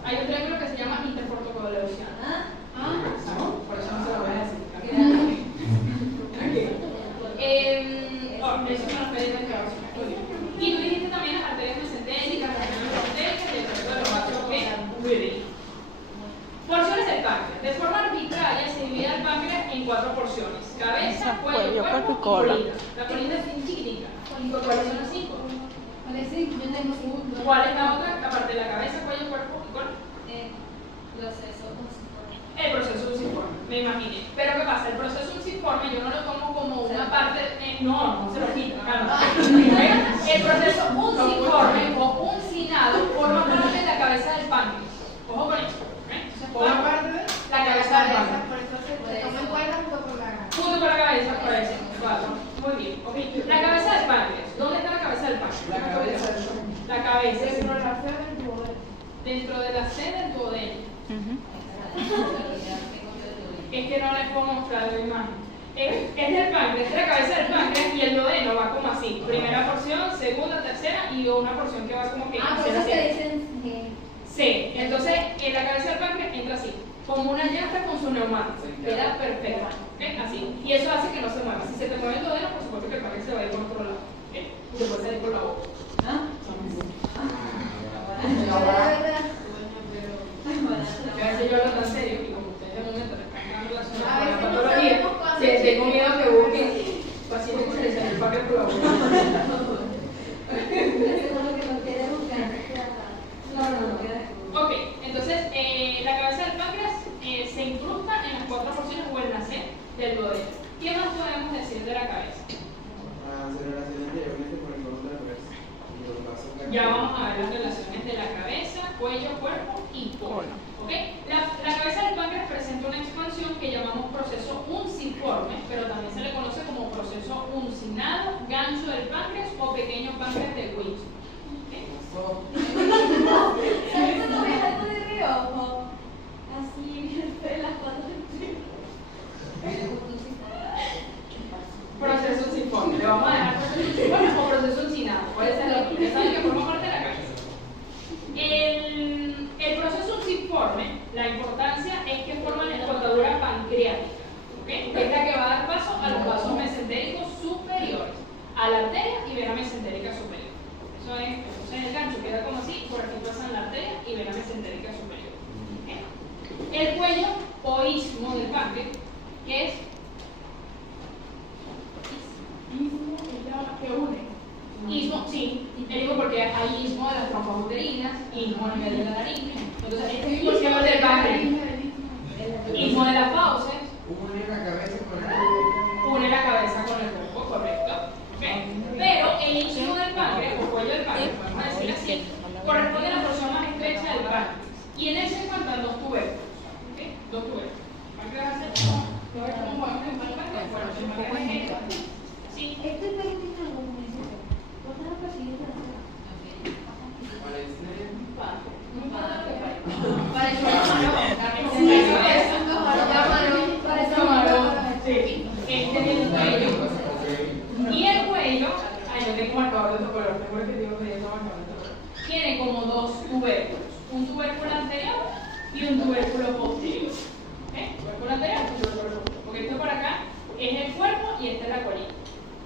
Hay un triángulo que se llama interportocoleociano. Por eso no se lo voy a decir. Esos son los pedidos de grabación. Y tú dijiste también las arterias mesentéricas, las arterias mesentéricas y el resto de los vasos que muy bien. Porciones del páncreas. De forma arbitraria se divide el páncreas en 4 porciones: cabeza, cuello, cuerpo y cola. colita. La colita es bien chiquitita. ¿Cuáles son las 5? Yo tengo un ¿Cuál es la otra? Aparte de la cabeza, cuello, cuerpo y cola. El proceso unciforme, me imaginé. Pero ¿qué pasa? El proceso unciforme yo no lo tomo como una parte. No se lo quita. Calma. El proceso unciforme o uncinado forma parte de la cabeza del páncreas. Ojo con eso. Forma parte de la cabeza del páncreas. Por eso se toma en cuenta junto con la Junto con la cabeza, por eso. Muy bien. Okay. La cabeza del páncreas. ¿Dónde está la cabeza del páncreas? La cabeza del La cabeza. Dentro de la sede del duodeno. Dentro de la sede del duodeno. Es que no les puedo mostrar la imagen. Es del páncreas, es la cabeza del páncreas y el duodeno va como así. Primera porción, segunda, tercera y una porción que va como que. por eso se dicen Sí, entonces en la cabeza del páncreas entra así, como una llanta con su neumático. Queda perfecto. ¿Okay? Así. Y eso hace que no se mueva. Si se te mueve el duodeno, por supuesto que el páncreas se va a ir por otro lado. ¿Okay? Y te puede salir por la boca. A veces yo hablo tan serio y como ustedes de momento me están dando relacionados con la patología, tengo miedo que busquen pacientes que les sale el páncreas por la boca. No. Ok, entonces la cabeza del páncreas se incrusta en las 4 porciones o en la C del duodeno. ¿Qué más podemos decir de la cabeza? Se relaciona anteriormente con el colon transverso. Ya vamos a ver las relaciones de la cabeza, cuello, cuerpo y cola. ¿Okay? La cabeza del páncreas presenta una expansión que llamamos proceso unciforme, pero también se le conoce como proceso uncinado, gancho del páncreas o pequeño páncreas de Wilson. ¿Okay? ¿Sabes cuando ves algo de reojo? Así, las cuatro. Proceso unciforme. Le vamos a dejar proceso unciforme o proceso uncinado. ¿Cuál es el otro? Ya saben que forma parte de la cabeza. El proceso unciforme, la importancia es que forma la escotadura pancreática, ¿okay? Que es la que va a dar paso a los vasos mesentéricos superiores, a la arteria y vena mesentérica superior. Eso es, entonces el gancho queda como así, por aquí pasan la arteria y vena mesentérica superior. ¿Okay? El cuello o istmo del páncreas, que es Que une. istmo, sí, el istmo porque hay istmo de las trompas uterinas, istmo a nivel de la laringe. Entonces, este es el istmo del páncreas, istmo de las fauces, Une la cabeza con el cuerpo. une la cabeza con el cuerpo, recuerda que digo que ya estamos acabando. Tiene como dos tubérculos, un tubérculo anterior y un tubérculo posterior. Tubérculo anterior y un tubérculo posterior. Porque esto por acá es el cuerpo y esta es la colita.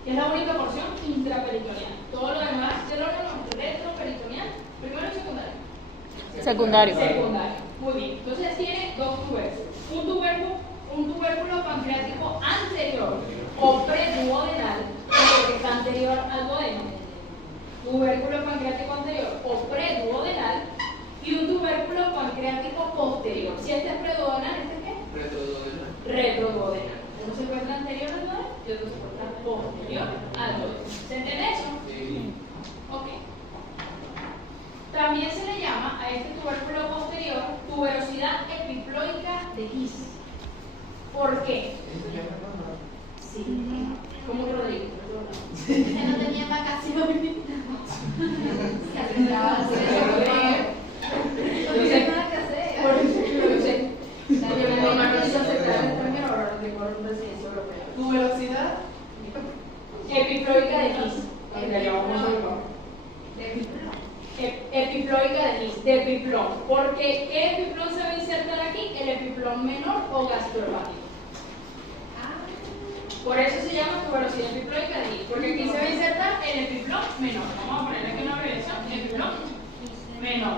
Y es la única porción intraperitoneal. Todo lo demás del órgano retroperitoneal, primero y secundario. Secundario. Secundario. Muy bien. Entonces tiene dos tubérculos. Un tubérculo pancreático anterior o preduodenal, porque está anterior al duodeno. Tubérculo pancreático anterior o preduodenal y un tubérculo pancreático posterior. Si este es preduodenal, ¿este es qué? Retroduodenal. Retroduodenal. Uno se encuentra anterior al duodeno y otro se encuentra posterior al duodeno. ¿Se entiende eso? Sí. Ok. También se le llama a este tubérculo posterior tuberosidad epiploica de His. ¿Por qué? ¿Eso ya me lo Sí. ¿Cómo que Rodrigo? Que no tenía vacaciones. Yo sé. Nada que hacer. Por eso yo sé. Mi mamá no hizo aceptar el extranjero, ahora lo tengo en residencia europea. ¿Tu velocidad? Epiploica de His. Le llamamos epiploica de His, de epiplón. Porque ¿qué epiplón se va a insertar aquí? El epiplón menor o gastrohepático. Por eso se llama tuberosidad epiploica de His, porque aquí se va a insertar el epiplón menor. Vamos a poner aquí una abreviación, epiplón menor.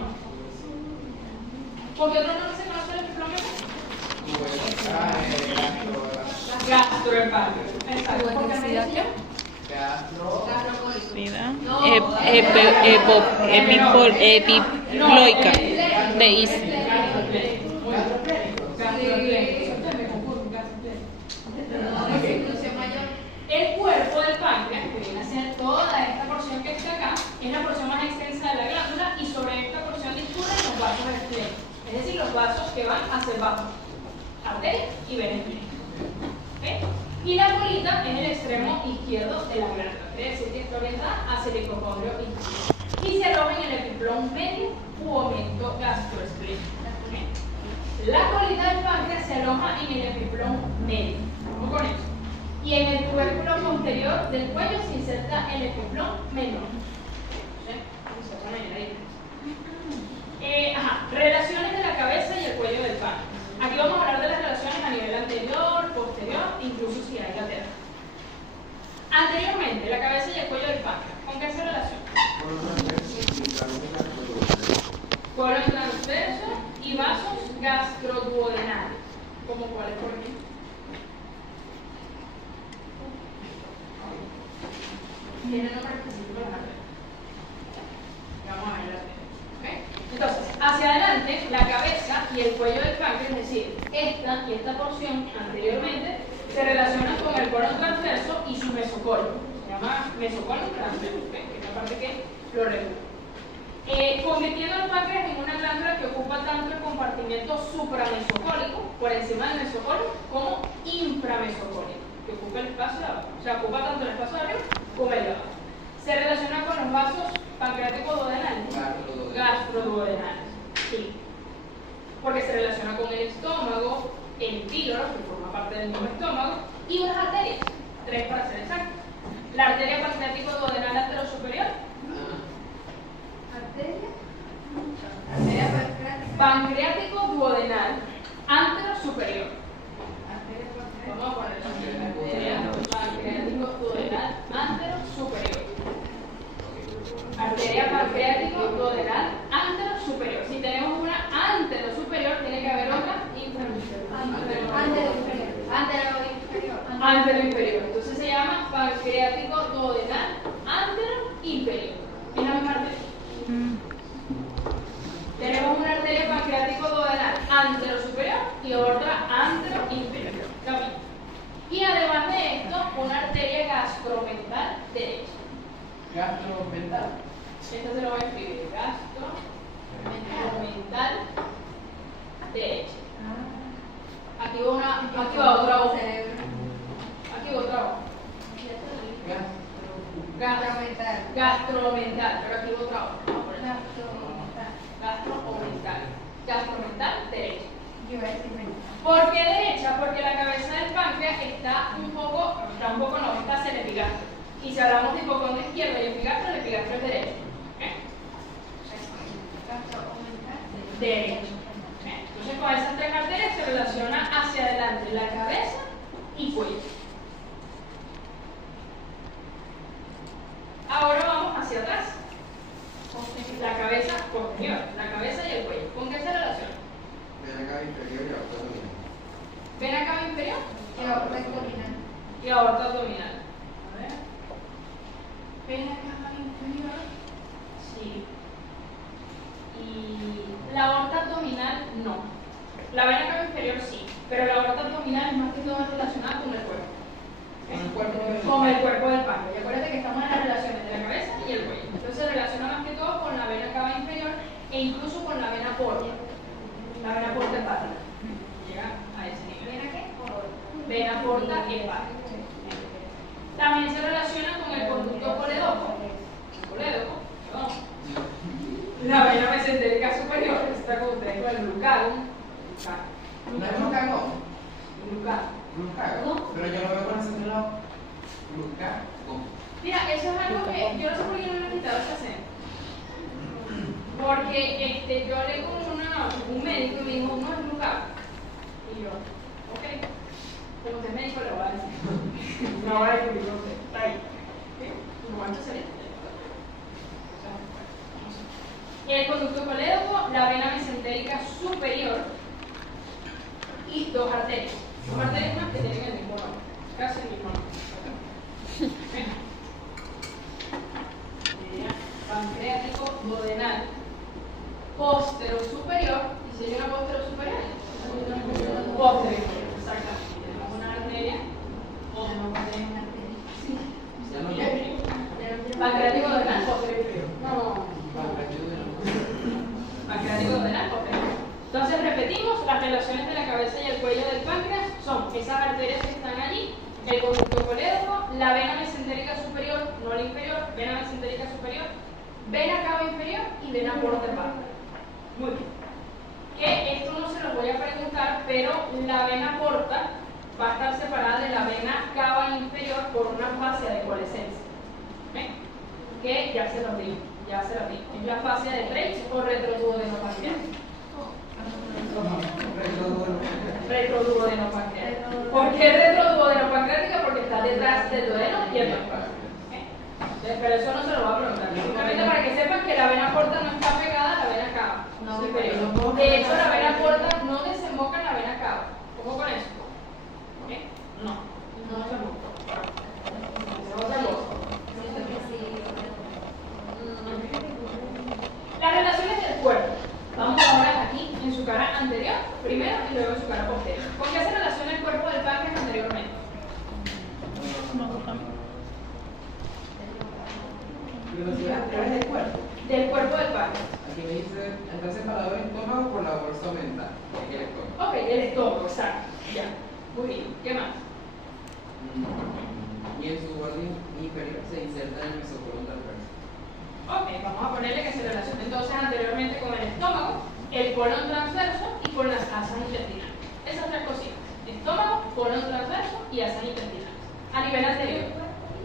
¿Por qué otro nombre se conoce el epiplón menor? Gastrohepático. Exacto. ¿Por qué medio se llama? Epiploica de His. El cuerpo del páncreas, que viene a ser toda esta porción que está acá, es la porción más extensa de la glándula y sobre esta porción discurren los vasos esplénicos, es decir, los vasos que van hacia abajo, arteria y vena esplénica. Y la colita es el extremo izquierdo de la glándula, quiere decir que está orientada hacia el hipocondrio izquierdo y se aloja en el epiplón medio u aumento gastroesplénico. La colita del páncreas se aloja en el epiplón medio. Vamos con eso. Y en el tubérculo posterior del cuello se inserta el epiplón menor. Relaciones de la cabeza y el cuello del páncreas. Aquí vamos a hablar de las relaciones a nivel anterior, posterior, incluso si hay lateral. Anteriormente, la cabeza y el cuello del páncreas. ¿Con qué se relaciona? Colon transverso y vasos gastroduodenales. ¿Cómo cuáles, por ejemplo? Tiene nombre específico las arterias. Vamos a ver las arterias. ¿Okay? Entonces, hacia adelante, la cabeza y el cuello del páncreas, es decir, esta y esta porción anteriormente, se relacionan con el colon transverso y su mesocolon. Se llama mesocolon transverso, ¿okay? Que es la parte que lo regula. Convirtiendo el páncreas en una glándula que ocupa tanto el compartimento supramesocólico, por encima del mesocolon, como inframesocólico, que ocupa el espacio de abajo. O sea, ocupa tanto el espacio de arriba como el de abajo. Se relaciona con los vasos pancreático-duodenales. Gastroduodenales. Sí. Porque se relaciona con el estómago, el píloro, que forma parte del mismo estómago, y unas arterias. 3 para ser exactos. La arteria pancreático-duodenal anterosuperior. Pancreático-duodenal anterosuperior. Vamos a poner arteria pancreático-duodenal anterosuperior. Arteria pancreático-duodenal anterosuperior. Si tenemos una anterosuperior, tiene que haber otra anteroinferior. Entonces se llama pancreático-duodenal anteroinferior. Es la misma arteria. Tenemos una arteria pancreático-duodenal anterosuperior y otra anteroinferior. Y además de esto, una arteria gastromental derecha. Gastromental. Esto se lo voy a escribir. Gastromental derecha. Aquí va otra hoja. Aquí va otra hoja. Gastromental, pero aquí va otra hoja. Gastromental derecha. ¿Por qué derecha? Porque la cabeza del páncreas está un poco no, está cerevigastro. Y si hablamos de hipocondrio izquierdo y epigastro, el epigastro es derecho. Derecho. Entonces con esas tres arterias se relaciona hacia adelante la cabeza y cuello. Ahora vamos hacia atrás. La cabeza posterior, la cabeza y el cuello. ¿Con qué se relaciona? Vena cava inferior y aorta abdominal. Vena cava inferior Y aorta abdominal. y aorta abdominal. A ver. Vena cava inferior. Sí. Y la aorta abdominal no. La vena cava inferior sí, pero la aorta abdominal es más que todo relacionada con el cuerpo. Con el cuerpo del páncreas. Y acuérdate que estamos en las relaciones de la cabeza y el cuello. Entonces se relaciona más que todo con la vena cava inferior e incluso con la vena porta. La vena porta hepática. Llega a ese nivel. ¿Vena qué? Vena porta hepática. También se relaciona con el conducto colédoco. Colédoco, perdón. La vena mesentérica superior, está como ustedes con el glucagón. ¿No es glucagón? Glucagón. Glucagón. Pero yo lo veo con acento en lado. Glucagón. Mira, eso es algo que yo no sé por qué no le he quitado ese acento. Porque yo hablé con un médico y me dijo, no es glucagón. Y yo, ok, como usted es médico, le voy a decir. No voy a decir, no sé, está ahí. No va a salir. Y el conducto colédoco, la vena mesentérica superior y dos arterias. Dos arterias más que tienen el mismo nombre, casi el mismo nombre. Pancreático duodenal, póstero superior. ¿Y si hay una póstero superior? Póstero inferior, exactamente. Tenemos una arteria. Pancreático duodenal, póstero inferior. No. Pancreático duodenal, póstero inferior. Entonces repetimos, las relaciones de la cabeza y el cuello del páncreas son esas arterias que están allí, el conducto colédoco, la vena mesentérica superior, no la inferior, vena mesentérica superior, vena cava inferior y vena porta hepática. Muy bien. Que esto no se lo voy a preguntar, pero la vena porta va a estar separada de la vena cava inferior por una fascia de coalescencia. ¿Ven? Que ya se lo digo, es la fascia de Treitz o retroduodenopancreática. Retroduodenopancreática. ¿Por qué retroduodenopancreática? Porque está detrás del duodeno y el pancreas. Pero eso no se lo voy a preguntar. Simplemente para que sepan que la vena porta no está pegada a la vena cava superior. De hecho, la vena porta no desemboca en la vena cava. ¿Cómo con eso? No desemboca. No desemboca. Las relaciones del cuerpo. Vamos ahora aquí en su cara anterior, primero y luego en su cara posterior. ¿Con qué se relaciona el cuerpo del páncreas anteriormente? Velocidad a través del cuerpo. Del cuerpo del páncreas. Aquí me dice, está separado el estómago por la bolsa mental. El estómago. Ok, el estómago, exacto. Ya. Muy bien. ¿Qué más? Y en su borde inferior se inserta en el mesocolon transverso. Ok, vamos a ponerle que se relaciona entonces anteriormente con el estómago, el colon transverso y con las asas intestinales. Esas tres cositas. Estómago, colon transverso y asas intestinales. A nivel anterior.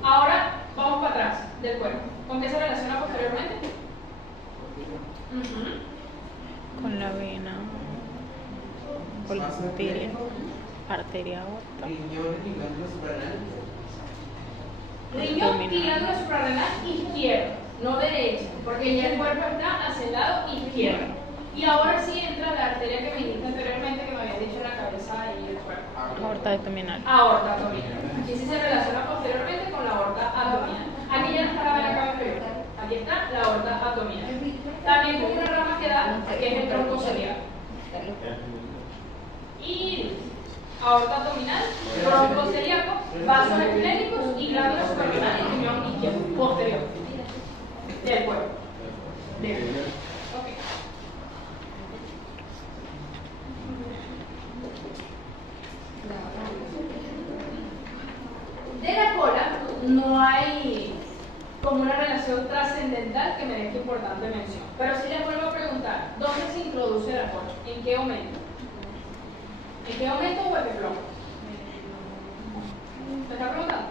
Ahora vamos para atrás del cuerpo. ¿Con qué se relaciona posteriormente? Con la vena, con la arteria aorta. Riñones y glándulas suprarrenales. Riñón y glándula suprarrenal izquierda, no derecha, porque ya el cuerpo está hacia el lado izquierdo. Y ahora sí entra la arteria que me dijiste anteriormente, que me había dicho la cabeza y el cuerpo. Aorta abdominal. Aorta abdominal. Aquí sí se relaciona posteriormente con la aorta abdominal. Aquí ya no está la vena cava inferior. Aquí está la aorta abdominal. También con una rama que da, que es el tronco celíaco. Y aorta abdominal, tronco celíaco, vasos espléricos y glándula suprarrenal y riñón izquierdo, posterior del cuerpo. Bien. Ok. De la cola no hay como una relación trascendental que merezca importante mención. Pero si les vuelvo a preguntar, ¿dónde se introduce la cola? ¿En qué aumento? ¿En qué aumento o en qué plomo? ¿Te está preguntando?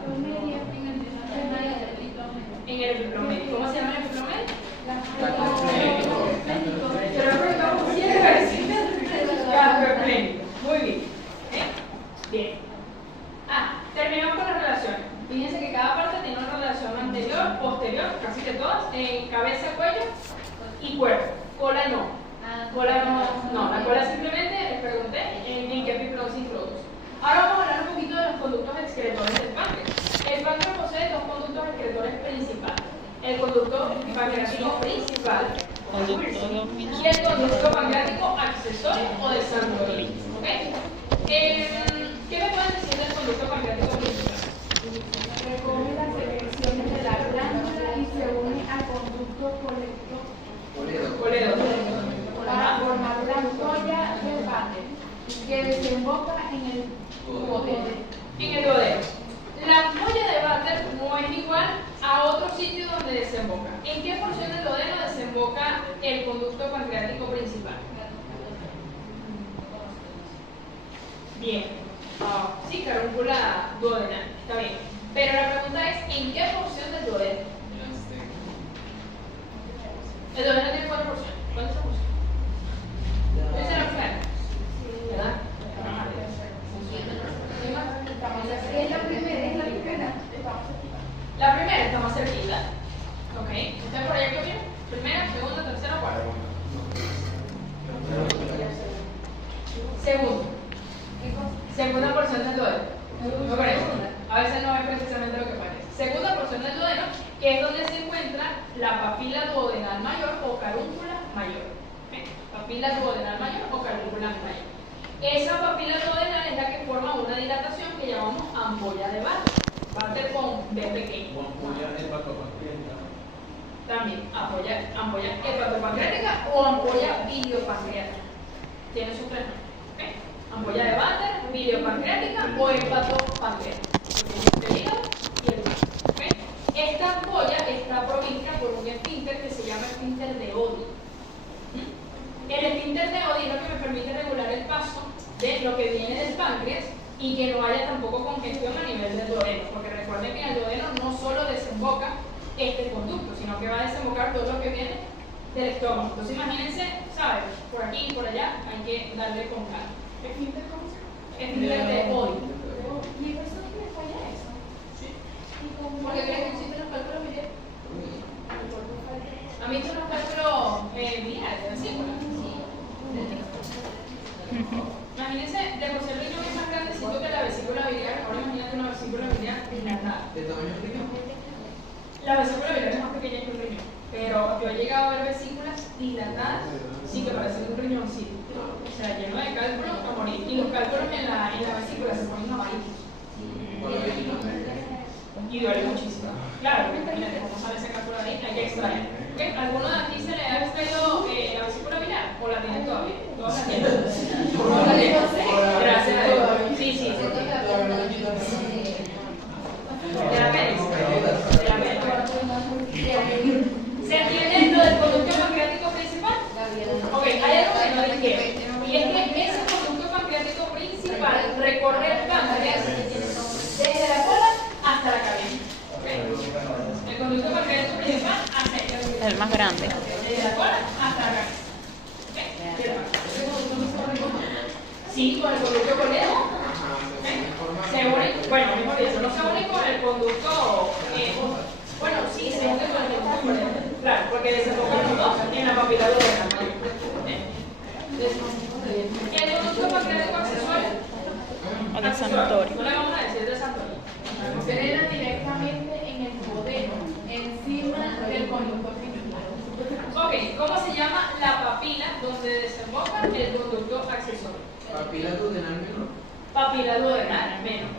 En el epiplomedio. ¿Cómo se llama el epiplomedio? Muy bien. Bien. Terminamos con las relaciones. Fíjense que cada parte tiene una relación anterior, posterior, casi que todas, en cabeza, cuello y cuerpo. Cola no. Cola no, la cola simplemente les pregunté en qué epiplomo se introduce. Ahora vamos a hablar un poquito de los conductos excretores del páncreas. El páncreas posee dos conductos excretores principales. El conducto pancreático principal y el conducto pancreático accesorio o de Santorini. ¿Okay? ¿Qué me pueden decir del conducto pancreático principal? Recoge las secreciones de la glándula y se une al conducto Coledo. para formar la ampolla del váter que desemboca en el duodeno. En el duodeno. La ampolla de váter no es igual a otro sitio donde desemboca. ¿En qué porción del duodeno desemboca el conducto pancreático principal? Bien. Sí, carúncula duodenal. Está bien. Pero la pregunta es, ¿en qué porción del duodeno? El duodeno tiene 4 porciones. ¿Cuál es esa porción? ¿Esa es la primera? ¿Verdad? La primera está más cerquita. Ok. ¿Usted por allá qué opina? Primera, segunda, tercera, cuarta. Segunda porción del duodeno. ¿Me parece? A veces no es precisamente lo que parece. Segunda porción del duodeno, que es donde se encuentra la papila duodenal mayor o carúncula mayor. Papila duodenal mayor o carúncula mayor. Esa papila duodenal es la que forma una dilatación que llamamos ampolla de váter. Váter con B pequeño. Ampolla hepatopancreática. También ampolla hepatopancreática o ampolla biliopancreática. Tiene sus 3 nombres. ¿Okay? Ampolla de váter, biliopancreática o hepatopancreática. El hígado y el hígado. ¿Okay? Esta ampolla está provista por un esfínter que se llama esfínter de Oddi. El esfínter de Oddi es lo que me permite regular el paso de lo que viene del páncreas y que no haya tampoco congestión a nivel del duodeno, porque recuerden que en el duodeno no solo desemboca este conducto, sino que va a desembocar todo lo que viene del estómago. Entonces imagínense, ¿sabes? Por aquí y por allá hay que darle con calma. ¿Esfínter cómo se llama? Esfínter de Oddi. ¿Y eso es que falla eso? Sí. ¿Y cómo? ¿Por qué crees que existen los cálculos biliares? ¿Han visto los cálculos biliares de vesícula? Imagínense, de por sí el riñón es más grandecito que la vesícula biliar. Ahora imagínate una vesícula biliar dilatada. ¿De tamaño riñón? La vesícula biliar es más pequeña que un riñón, pero yo he llegado a ver vesículas dilatadas, sí que parecen un riñoncito. O sea, lleno de cálculos a morir. Y los cálculos en la vesícula se ponen amarillos. Y duele muchísimo. Claro, porque imagínate cómo sale ese cálculo ahí, hay que extraer. ¿Okay? ¿Alguno de aquí se le ha extraído la vesícula biliar? ¿O la tienen todavía? ¿Todas la tienen? Gracias a Dios. Sí. De la médica. ¿Se entiende lo del conducto pancreático principal? Ok, hay algo que no dijeron. Y es que ese conducto pancreático principal recorre el páncreas desde la cola hasta la cabeza. ¿Okay? El conducto pancreático principal hace El más grande. desde la cola hasta la cabeza. ¿Okay? Sí, con el conducto coledo. Se une, bueno, mejor dicho, no se une con el conducto, bueno, sí, se une con el conducto coledo, claro, porque desembocan los dos en la papila duodenal. El conducto pancreático accesorio, O de Santorini. no le vamos a decir de Santorini. Drena directamente en el duodeno, encima del conducto principal. Ok, ¿cómo se llama la papila donde desemboca el conducto accesorio? Papila duodenal menor. Papila duodenal menor.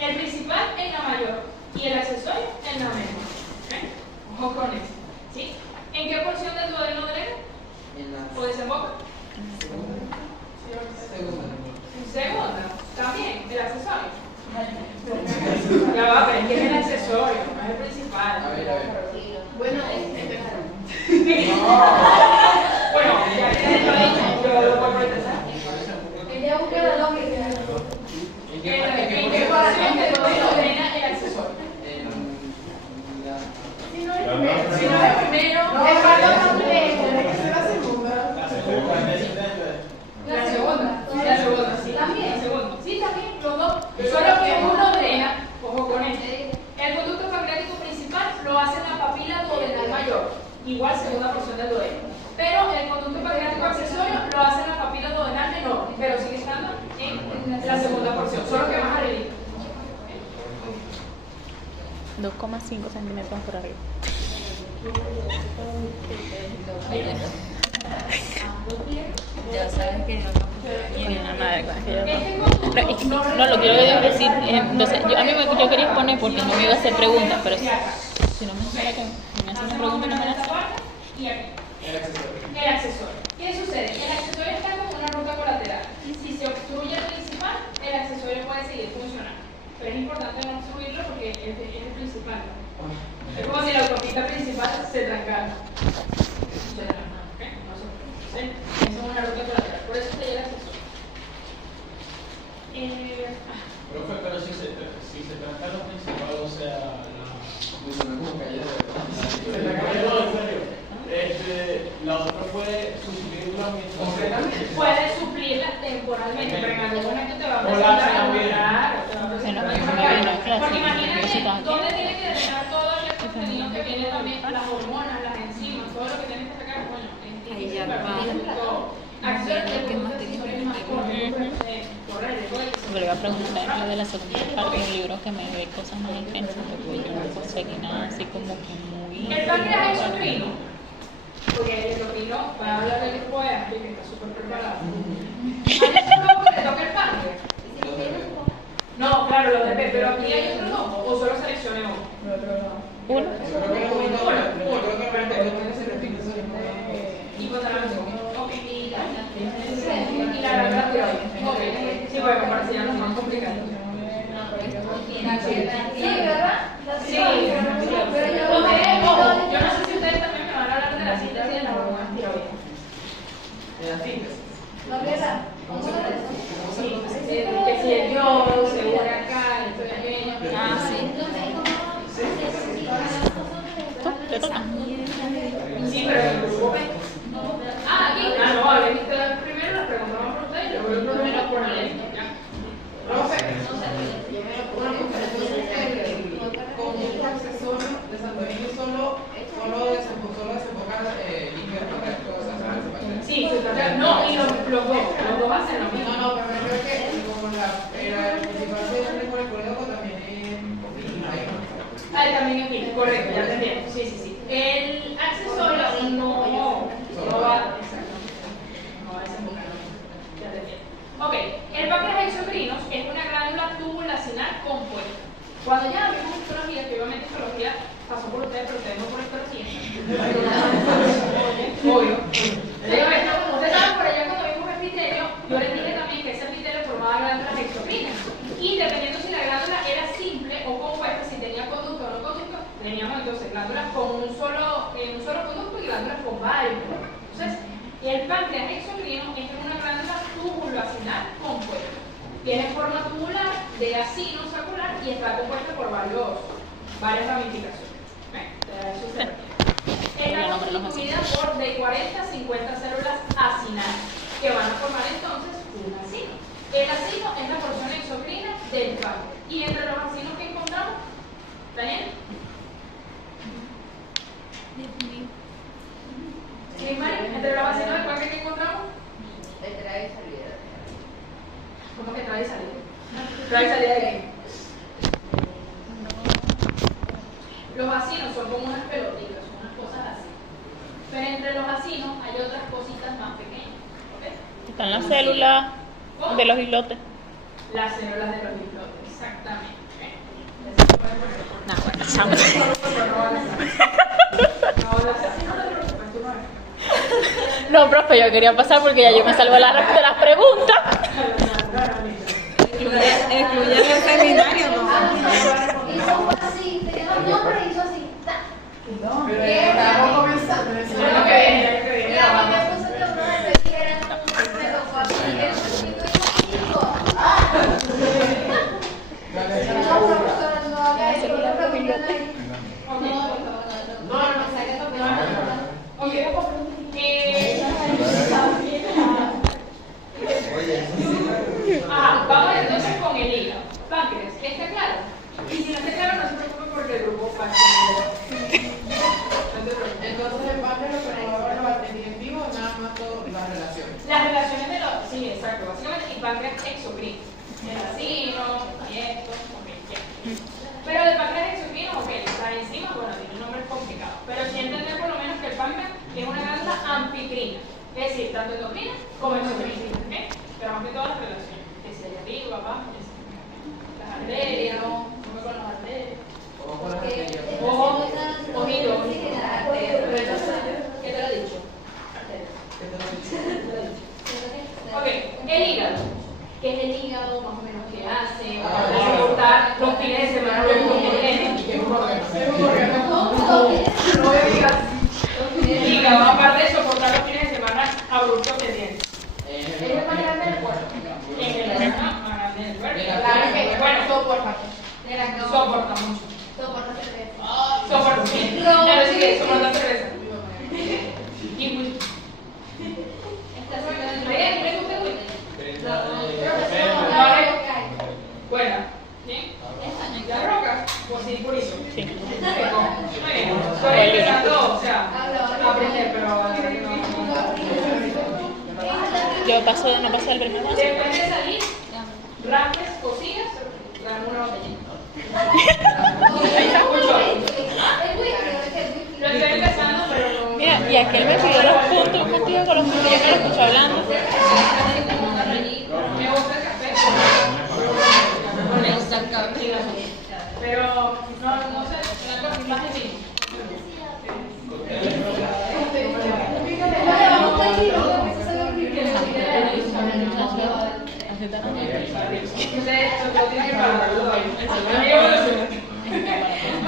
El principal en la mayor y el accesorio en la menor. ¿Okay? Ojo con eso. ¿Sí? ¿En qué porción del duodeno drena? En la ¿O desemboca? segunda. Segunda. También, el accesorio. Ya va, pero es que es el accesorio, no es el principal. A ver. Bueno, empezaron. Bueno, ya que lo he dicho, yo lo vuelvo a intentar. Ella busca la lógica. ¿En ¿En qué porción del duodeno drena el accesorio? igual segunda porción del duodeno. Pero el conducto pancreático accesorio lo hace en la papila duodenal menor, pero sigue estando en la segunda porción, solo que más arriba. 2,5 centímetros por arriba. Ya sabes que no. Coño, la madre, con aquello no. Este conducto Pero es que, no, lo que yo decir, entonces, yo quería exponer porque no me iba a hacer preguntas, pero si no me espera que me hacen una pregunta no me la hace. y aquí. El accesorio. El accesorio. ¿Qué sucede? El accesorio está como una ruta colateral. Si se obstruye el principal, el accesorio puede seguir funcionando. Pero es importante no obstruirlo porque es el principal. Es como si la autopista principal se trancara. Se tranca, ¿ok? No se obstruye. ¿Sí? Eso es una ruta colateral. Por eso se llega el accesorio. Profe, pero si se trata lo principal, o sea, Como calle de la otra puede sustituirla completamente. Puedes suplirla temporalmente, pero en algún momento te va a O la presentar. hace también. Claro, te va a presentar. Bueno, me vino a clase, Porque yo imagínate estaba aquí. dónde tiene que dejar todo el contenido que viene también, las hormonas, las enzimas, todo lo que tienes que sacar, coño, Ahí ya va. accesorio ¿Qué más tiene que más correr, Pero iba a preguntar lo de la segunda parte del libro que me ve cosas más intensas, porque yo no conseguí nada así como que muy... El páncreas exocrino, porque el exocrino va a hablar del grupo de Ashley, que está súper preparado. ¿Hay otro loco que le toca el páncreas? No, claro, los de P, pero aquí hay otro loco, o solo seleccioné uno. Uno. Yo creo que es muy noble. Yo creo que realmente se repite eso mismo. Hipotálamo. Ok. Y la glándula tiroides. Ok. Sí, porque como parecía lo más complicado. Sí, ¿verdad? Sí. Ojo, yo no sé si ustedes también me van a hablar de la síntesis de las hormonas tiroides. En la síntesis. Gabriela, ¿cómo lo ves? Que si el yodo se une acá, el soya. Ah, sí. ¿Le toca? Sí, pero en el grupo B. Ah, aquí. Ah, no, había visto primero las preguntamos por ustedes y luego el primero por el Profe, una conferencia con un accesorio de Santorini solo desemboca líquido correcto, o sea, se va. Sí, no, y los dos hacen lo mismo. No, pero me creo que como la principal de por el colegio también es Ah, también aquí, correcto, ya te entiendo. Sí, sí, sí. El accesorio no va. Exacto. No va a desembocar. Ya te entiendo. Ok, el páncreas exocrinos es una glándula tubulacinal compuesta. Cuando ya vimos histología, que obviamente histología pasó por ustedes, pero ustedes no por histología. Obvio. Digo esto, como ustedes saben, por allá cuando vimos epitelio, yo les dije también que ese epitelio formaba glándulas exocrinas. Y dependiendo si la glándula era simple o compuesta, si tenía conducto o no conducto, teníamos entonces glándulas con un solo conducto y glándulas con varios. Entonces, el páncreas exocrino es una glándula tubulacinal compuesta. Tiene forma tubular de acino sacular y está compuesta por varias ramificaciones. Eso se refiere. Está constituida por de 40 a 50 células acinales que van a formar entonces un acino. El acino es la porción exocrina del páncreas. Y entre los acinos que encontramos, ¿Daniel? ¿Sí, Mari? Entre los acinos del páncreas que encontramos, Entrada y salida. ¿cómo que trae salida? ¿Trae salida de qué? Los acinos son como unas pelotitas, son unas cosas así. Pero entre los acinos hay otras cositas más pequeñas. ¿Ok? Están las células de los islotes. Las células de los islotes, exactamente. ¿Ok? Eso se puede poner por No, bueno, chamo. No, profe, yo quería pasar porque ya yo me salvo de las preguntas. Excluye el seminario, ¿no? Hizo así, te quedó no, pero hizo así. Pero estamos comenzando. Bueno, que viene, que viene. Y a mí me puso que uno de los que eran me tocó a mí, el chiquito y cinco. La profesora no había hecho una pregunta ahí. Ok. Ajá, vamos entonces con el hígado. Páncreas, ¿está claro? Y si no está claro, no se preocupe porque el grupo páncreas. Entonces, tanto endocrina como exocrina. ¿Ok? Pero más que todas las relaciones. Que si hay arriba, abajo, las arterias, ¿cómo con las arterias? Ojo, ojito. ¿Qué te lo he dicho? Ok, el hígado. ¿Qué es el hígado? Más o menos qué hace. Soportar los fines de semana los no me digas. El hígado, aparte de soportar los fines de semana abruptos que tiene. Es el más grande del cuerpo. Es el más grande del cuerpo. Claro que, bueno, soporta. Soporta mucho. Soporta cerveza. Soporta, sí. Claro, sí, soporta cerveza. Y whisky. ¿Me gusta el whisky? Buena. ¿Bien? ¿La roca? Pues sí, purito. Sí. Muy bien. Estoy empezando, o sea, a aprender, pero a ver que no. Yo no paso el primer paso. Después de salir, raspes, cosillas, ganan una botellita. Lo estoy empezando, pero no. Mira, y aquel me pidió los puntos contigo con los puntos, yo me lo escucho hablando. Me gusta el café. Me gusta el café. Pero no sé, una cosa más de mí.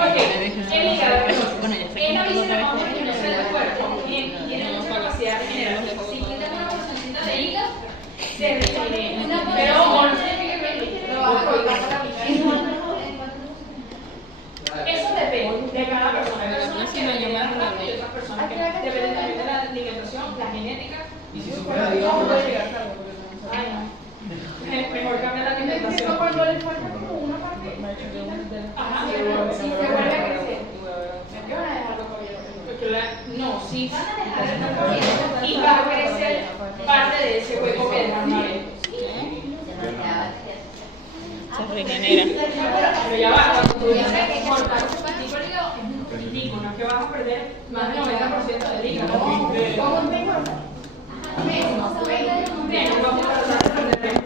Ok, el hígado es la víscera más voluminosa del cuerpo, tiene mucha capacidad regenerativa. Si quitas una porcioncita de hígado, se regenera. Pero ojo, no significa que lo vas a probar para la mitad. Eso depende de cada persona. Hay personas que regeneran rápido y otras personas que depende también de la alimentación, la genética. Y si supera, digamos, Ay, no. Mejor cambiar la alimentación. Cuando le falta como una parte, Ajá. si se vuelve a crecer, ¿me van a dejarlo comiendo? No, sí van a dejar de estar comiendo y va a crecer parte de ese hueco que dejaron abierto. Se regenera. Pero ya va, cuando tú dices cortar un poquitico el hígado, es un poquitico, no es que vas a perder más del 90% del hígado. ¿Cómo es mejor? Bien, vamos a tratar de perder